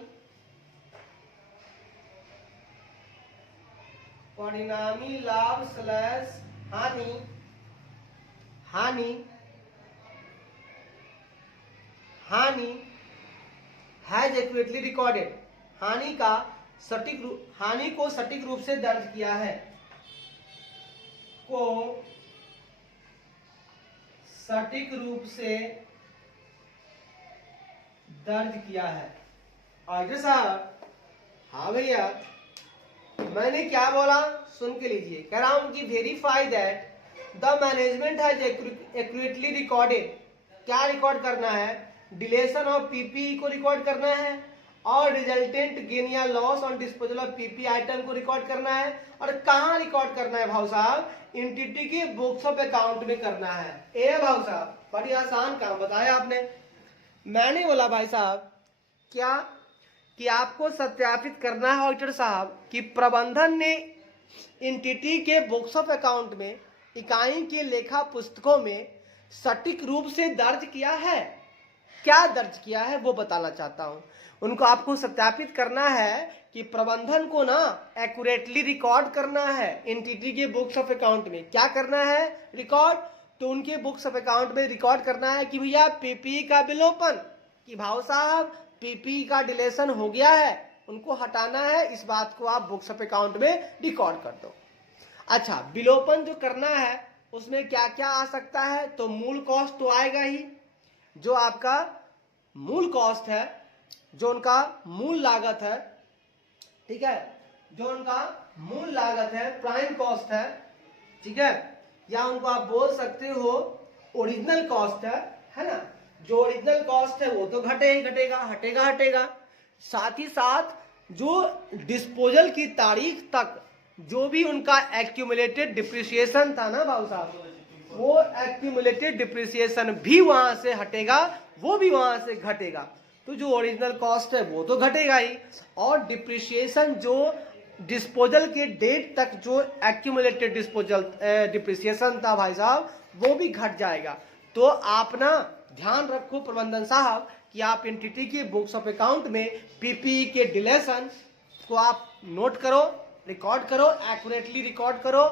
परिणामी लाभ स्लैश हानि हैज एक्यूरेटली रिकॉर्डेड, हानि को सटीक रूप से दर्ज किया है, को सटीक रूप से दर्ज किया है। आगे साहब, हाँ भैया, मैंने क्या बोला सुन के लीजिए। कह रहा हूं कि verify that the management has accurately recorded, क्या रिकॉर्ड करना है, डिलेशन ऑफ पीपीई को रिकॉर्ड करना है, और रिजल्टेंट गेन या loss on disposal of PP item को रिकॉर्ड करना है। और कहाँ रिकॉर्ड करना है भाव साहब, एंटिटी के बुक्स ऑफ अकाउंट में करना है। ए भाव साहब, बड़ी आसान काम बताया आपने। मैंने बोला भाई साहब क्या कि आपको सत्यापित करना है ऑडिटर साहब कि प्रबंधन ने एंटिटी के बुक्स ऑफ अकाउंट में, इकाई के लेखा पुस्तकों में सटीक रूप से दर्ज किया है। क्या दर्ज किया है वो बताना चाहता हूं। उनको आपको सत्यापित करना है कि प्रबंधन को ना एक्यूरेटली रिकॉर्ड करना है एंटिटी के बुक्स ऑफ अकाउंट में। क्या करना है, रिकॉर्ड, तो उनके बुक्स ऑफ अकाउंट में रिकॉर्ड करना है कि भैया पीपी का विलोपन, कि भाव साहब पीपी का डिलेशन हो गया है, उनको हटाना है, इस बात को आप बुक्स ऑफ अकाउंट में रिकॉर्ड कर दो। अच्छा, विलोपन जो करना है उसमें क्या क्या आ सकता है, तो मूल कॉस्ट तो आएगा ही, जो आपका मूल कॉस्ट है, जो उनका मूल लागत है, ठीक है, जो उनका मूल लागत है, प्राइम कॉस्ट है, ठीक है, या उनको आप बोल सकते हो ओरिजिनल कॉस्ट है ना। जो ओरिजिनल कॉस्ट है वो तो घटेगा, हटेगा। साथ ही साथ जो डिस्पोजल की तारीख तक जो भी उनका एक्यूमुलेटेड डिप्रिसिएशन था ना भाऊ साहब, वो एक्यूमुलेटेड डिप्रिसिएशन भी वहां से हटेगा, वो भी वहां से घटेगा। तो जो ओरिजिनल कॉस्ट है वो तो घटेगा ही, और डिप्रिसिएशन जो डिस्पोजल के डेट तक जो एक्यूमुलेटेड डिस्पोजल डिप्रिसिएशन था भाई साहब, वो भी घट जाएगा। तो आप ना ध्यान रखो प्रबंधन साहब कि आप एंटिटी के बुक्स ऑफ अकाउंट में पीपीई के डिलेशन को आप नोट करो, रिकॉर्ड करो, एक्यूरेटली रिकॉर्ड करो,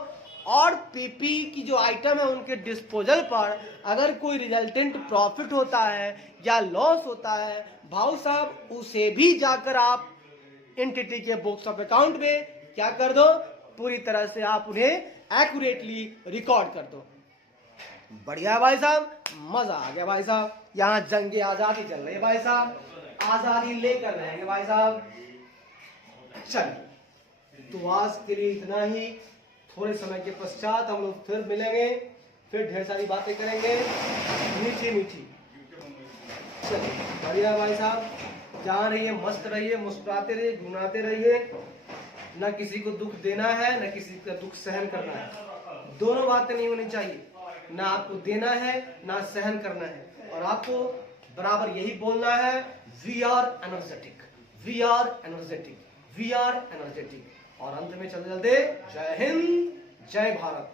और पीपीई की जो आइटम है उनके डिस्पोजल पर अगर कोई रिजल्टेंट प्रॉफिट होता है या लॉस होता है भाऊ साहब, उसे भी जाकर आप एंटिटी के बुक्स ऑफ अकाउंट में क्या कर दो, पूरी तरह से आप उन्हें एक्यूरेटली रिकॉर्ड कर दो। बढ़िया भाई साहब, मजा आ गया भाई साहब। यहाँ जंगे आजादी चल रही है भाई साहब, आजादी लेकर रहेंगे भाई साहब। चलिए, तो आज के लिए इतना ही। थोड़े समय के पश्चात हम लोग फिर मिलेंगे, फिर ढेर सारी बातें करेंगे मीठी मीठी। चलिए बढ़िया भाई साहब, जहाँ रहिए मस्त रहिए, मुस्कुराते रहिए, गुनगुनाते रहिए। ना किसी को दुख देना है, ना किसी का दुख सहन करना है। दोनों बातें नहीं होनी चाहिए, ना आपको देना है ना सहन करना है। और आपको बराबर यही बोलना है, we are energetic, we are energetic, we are energetic. और अंत में चलते चलते जय हिंद, जय भारत।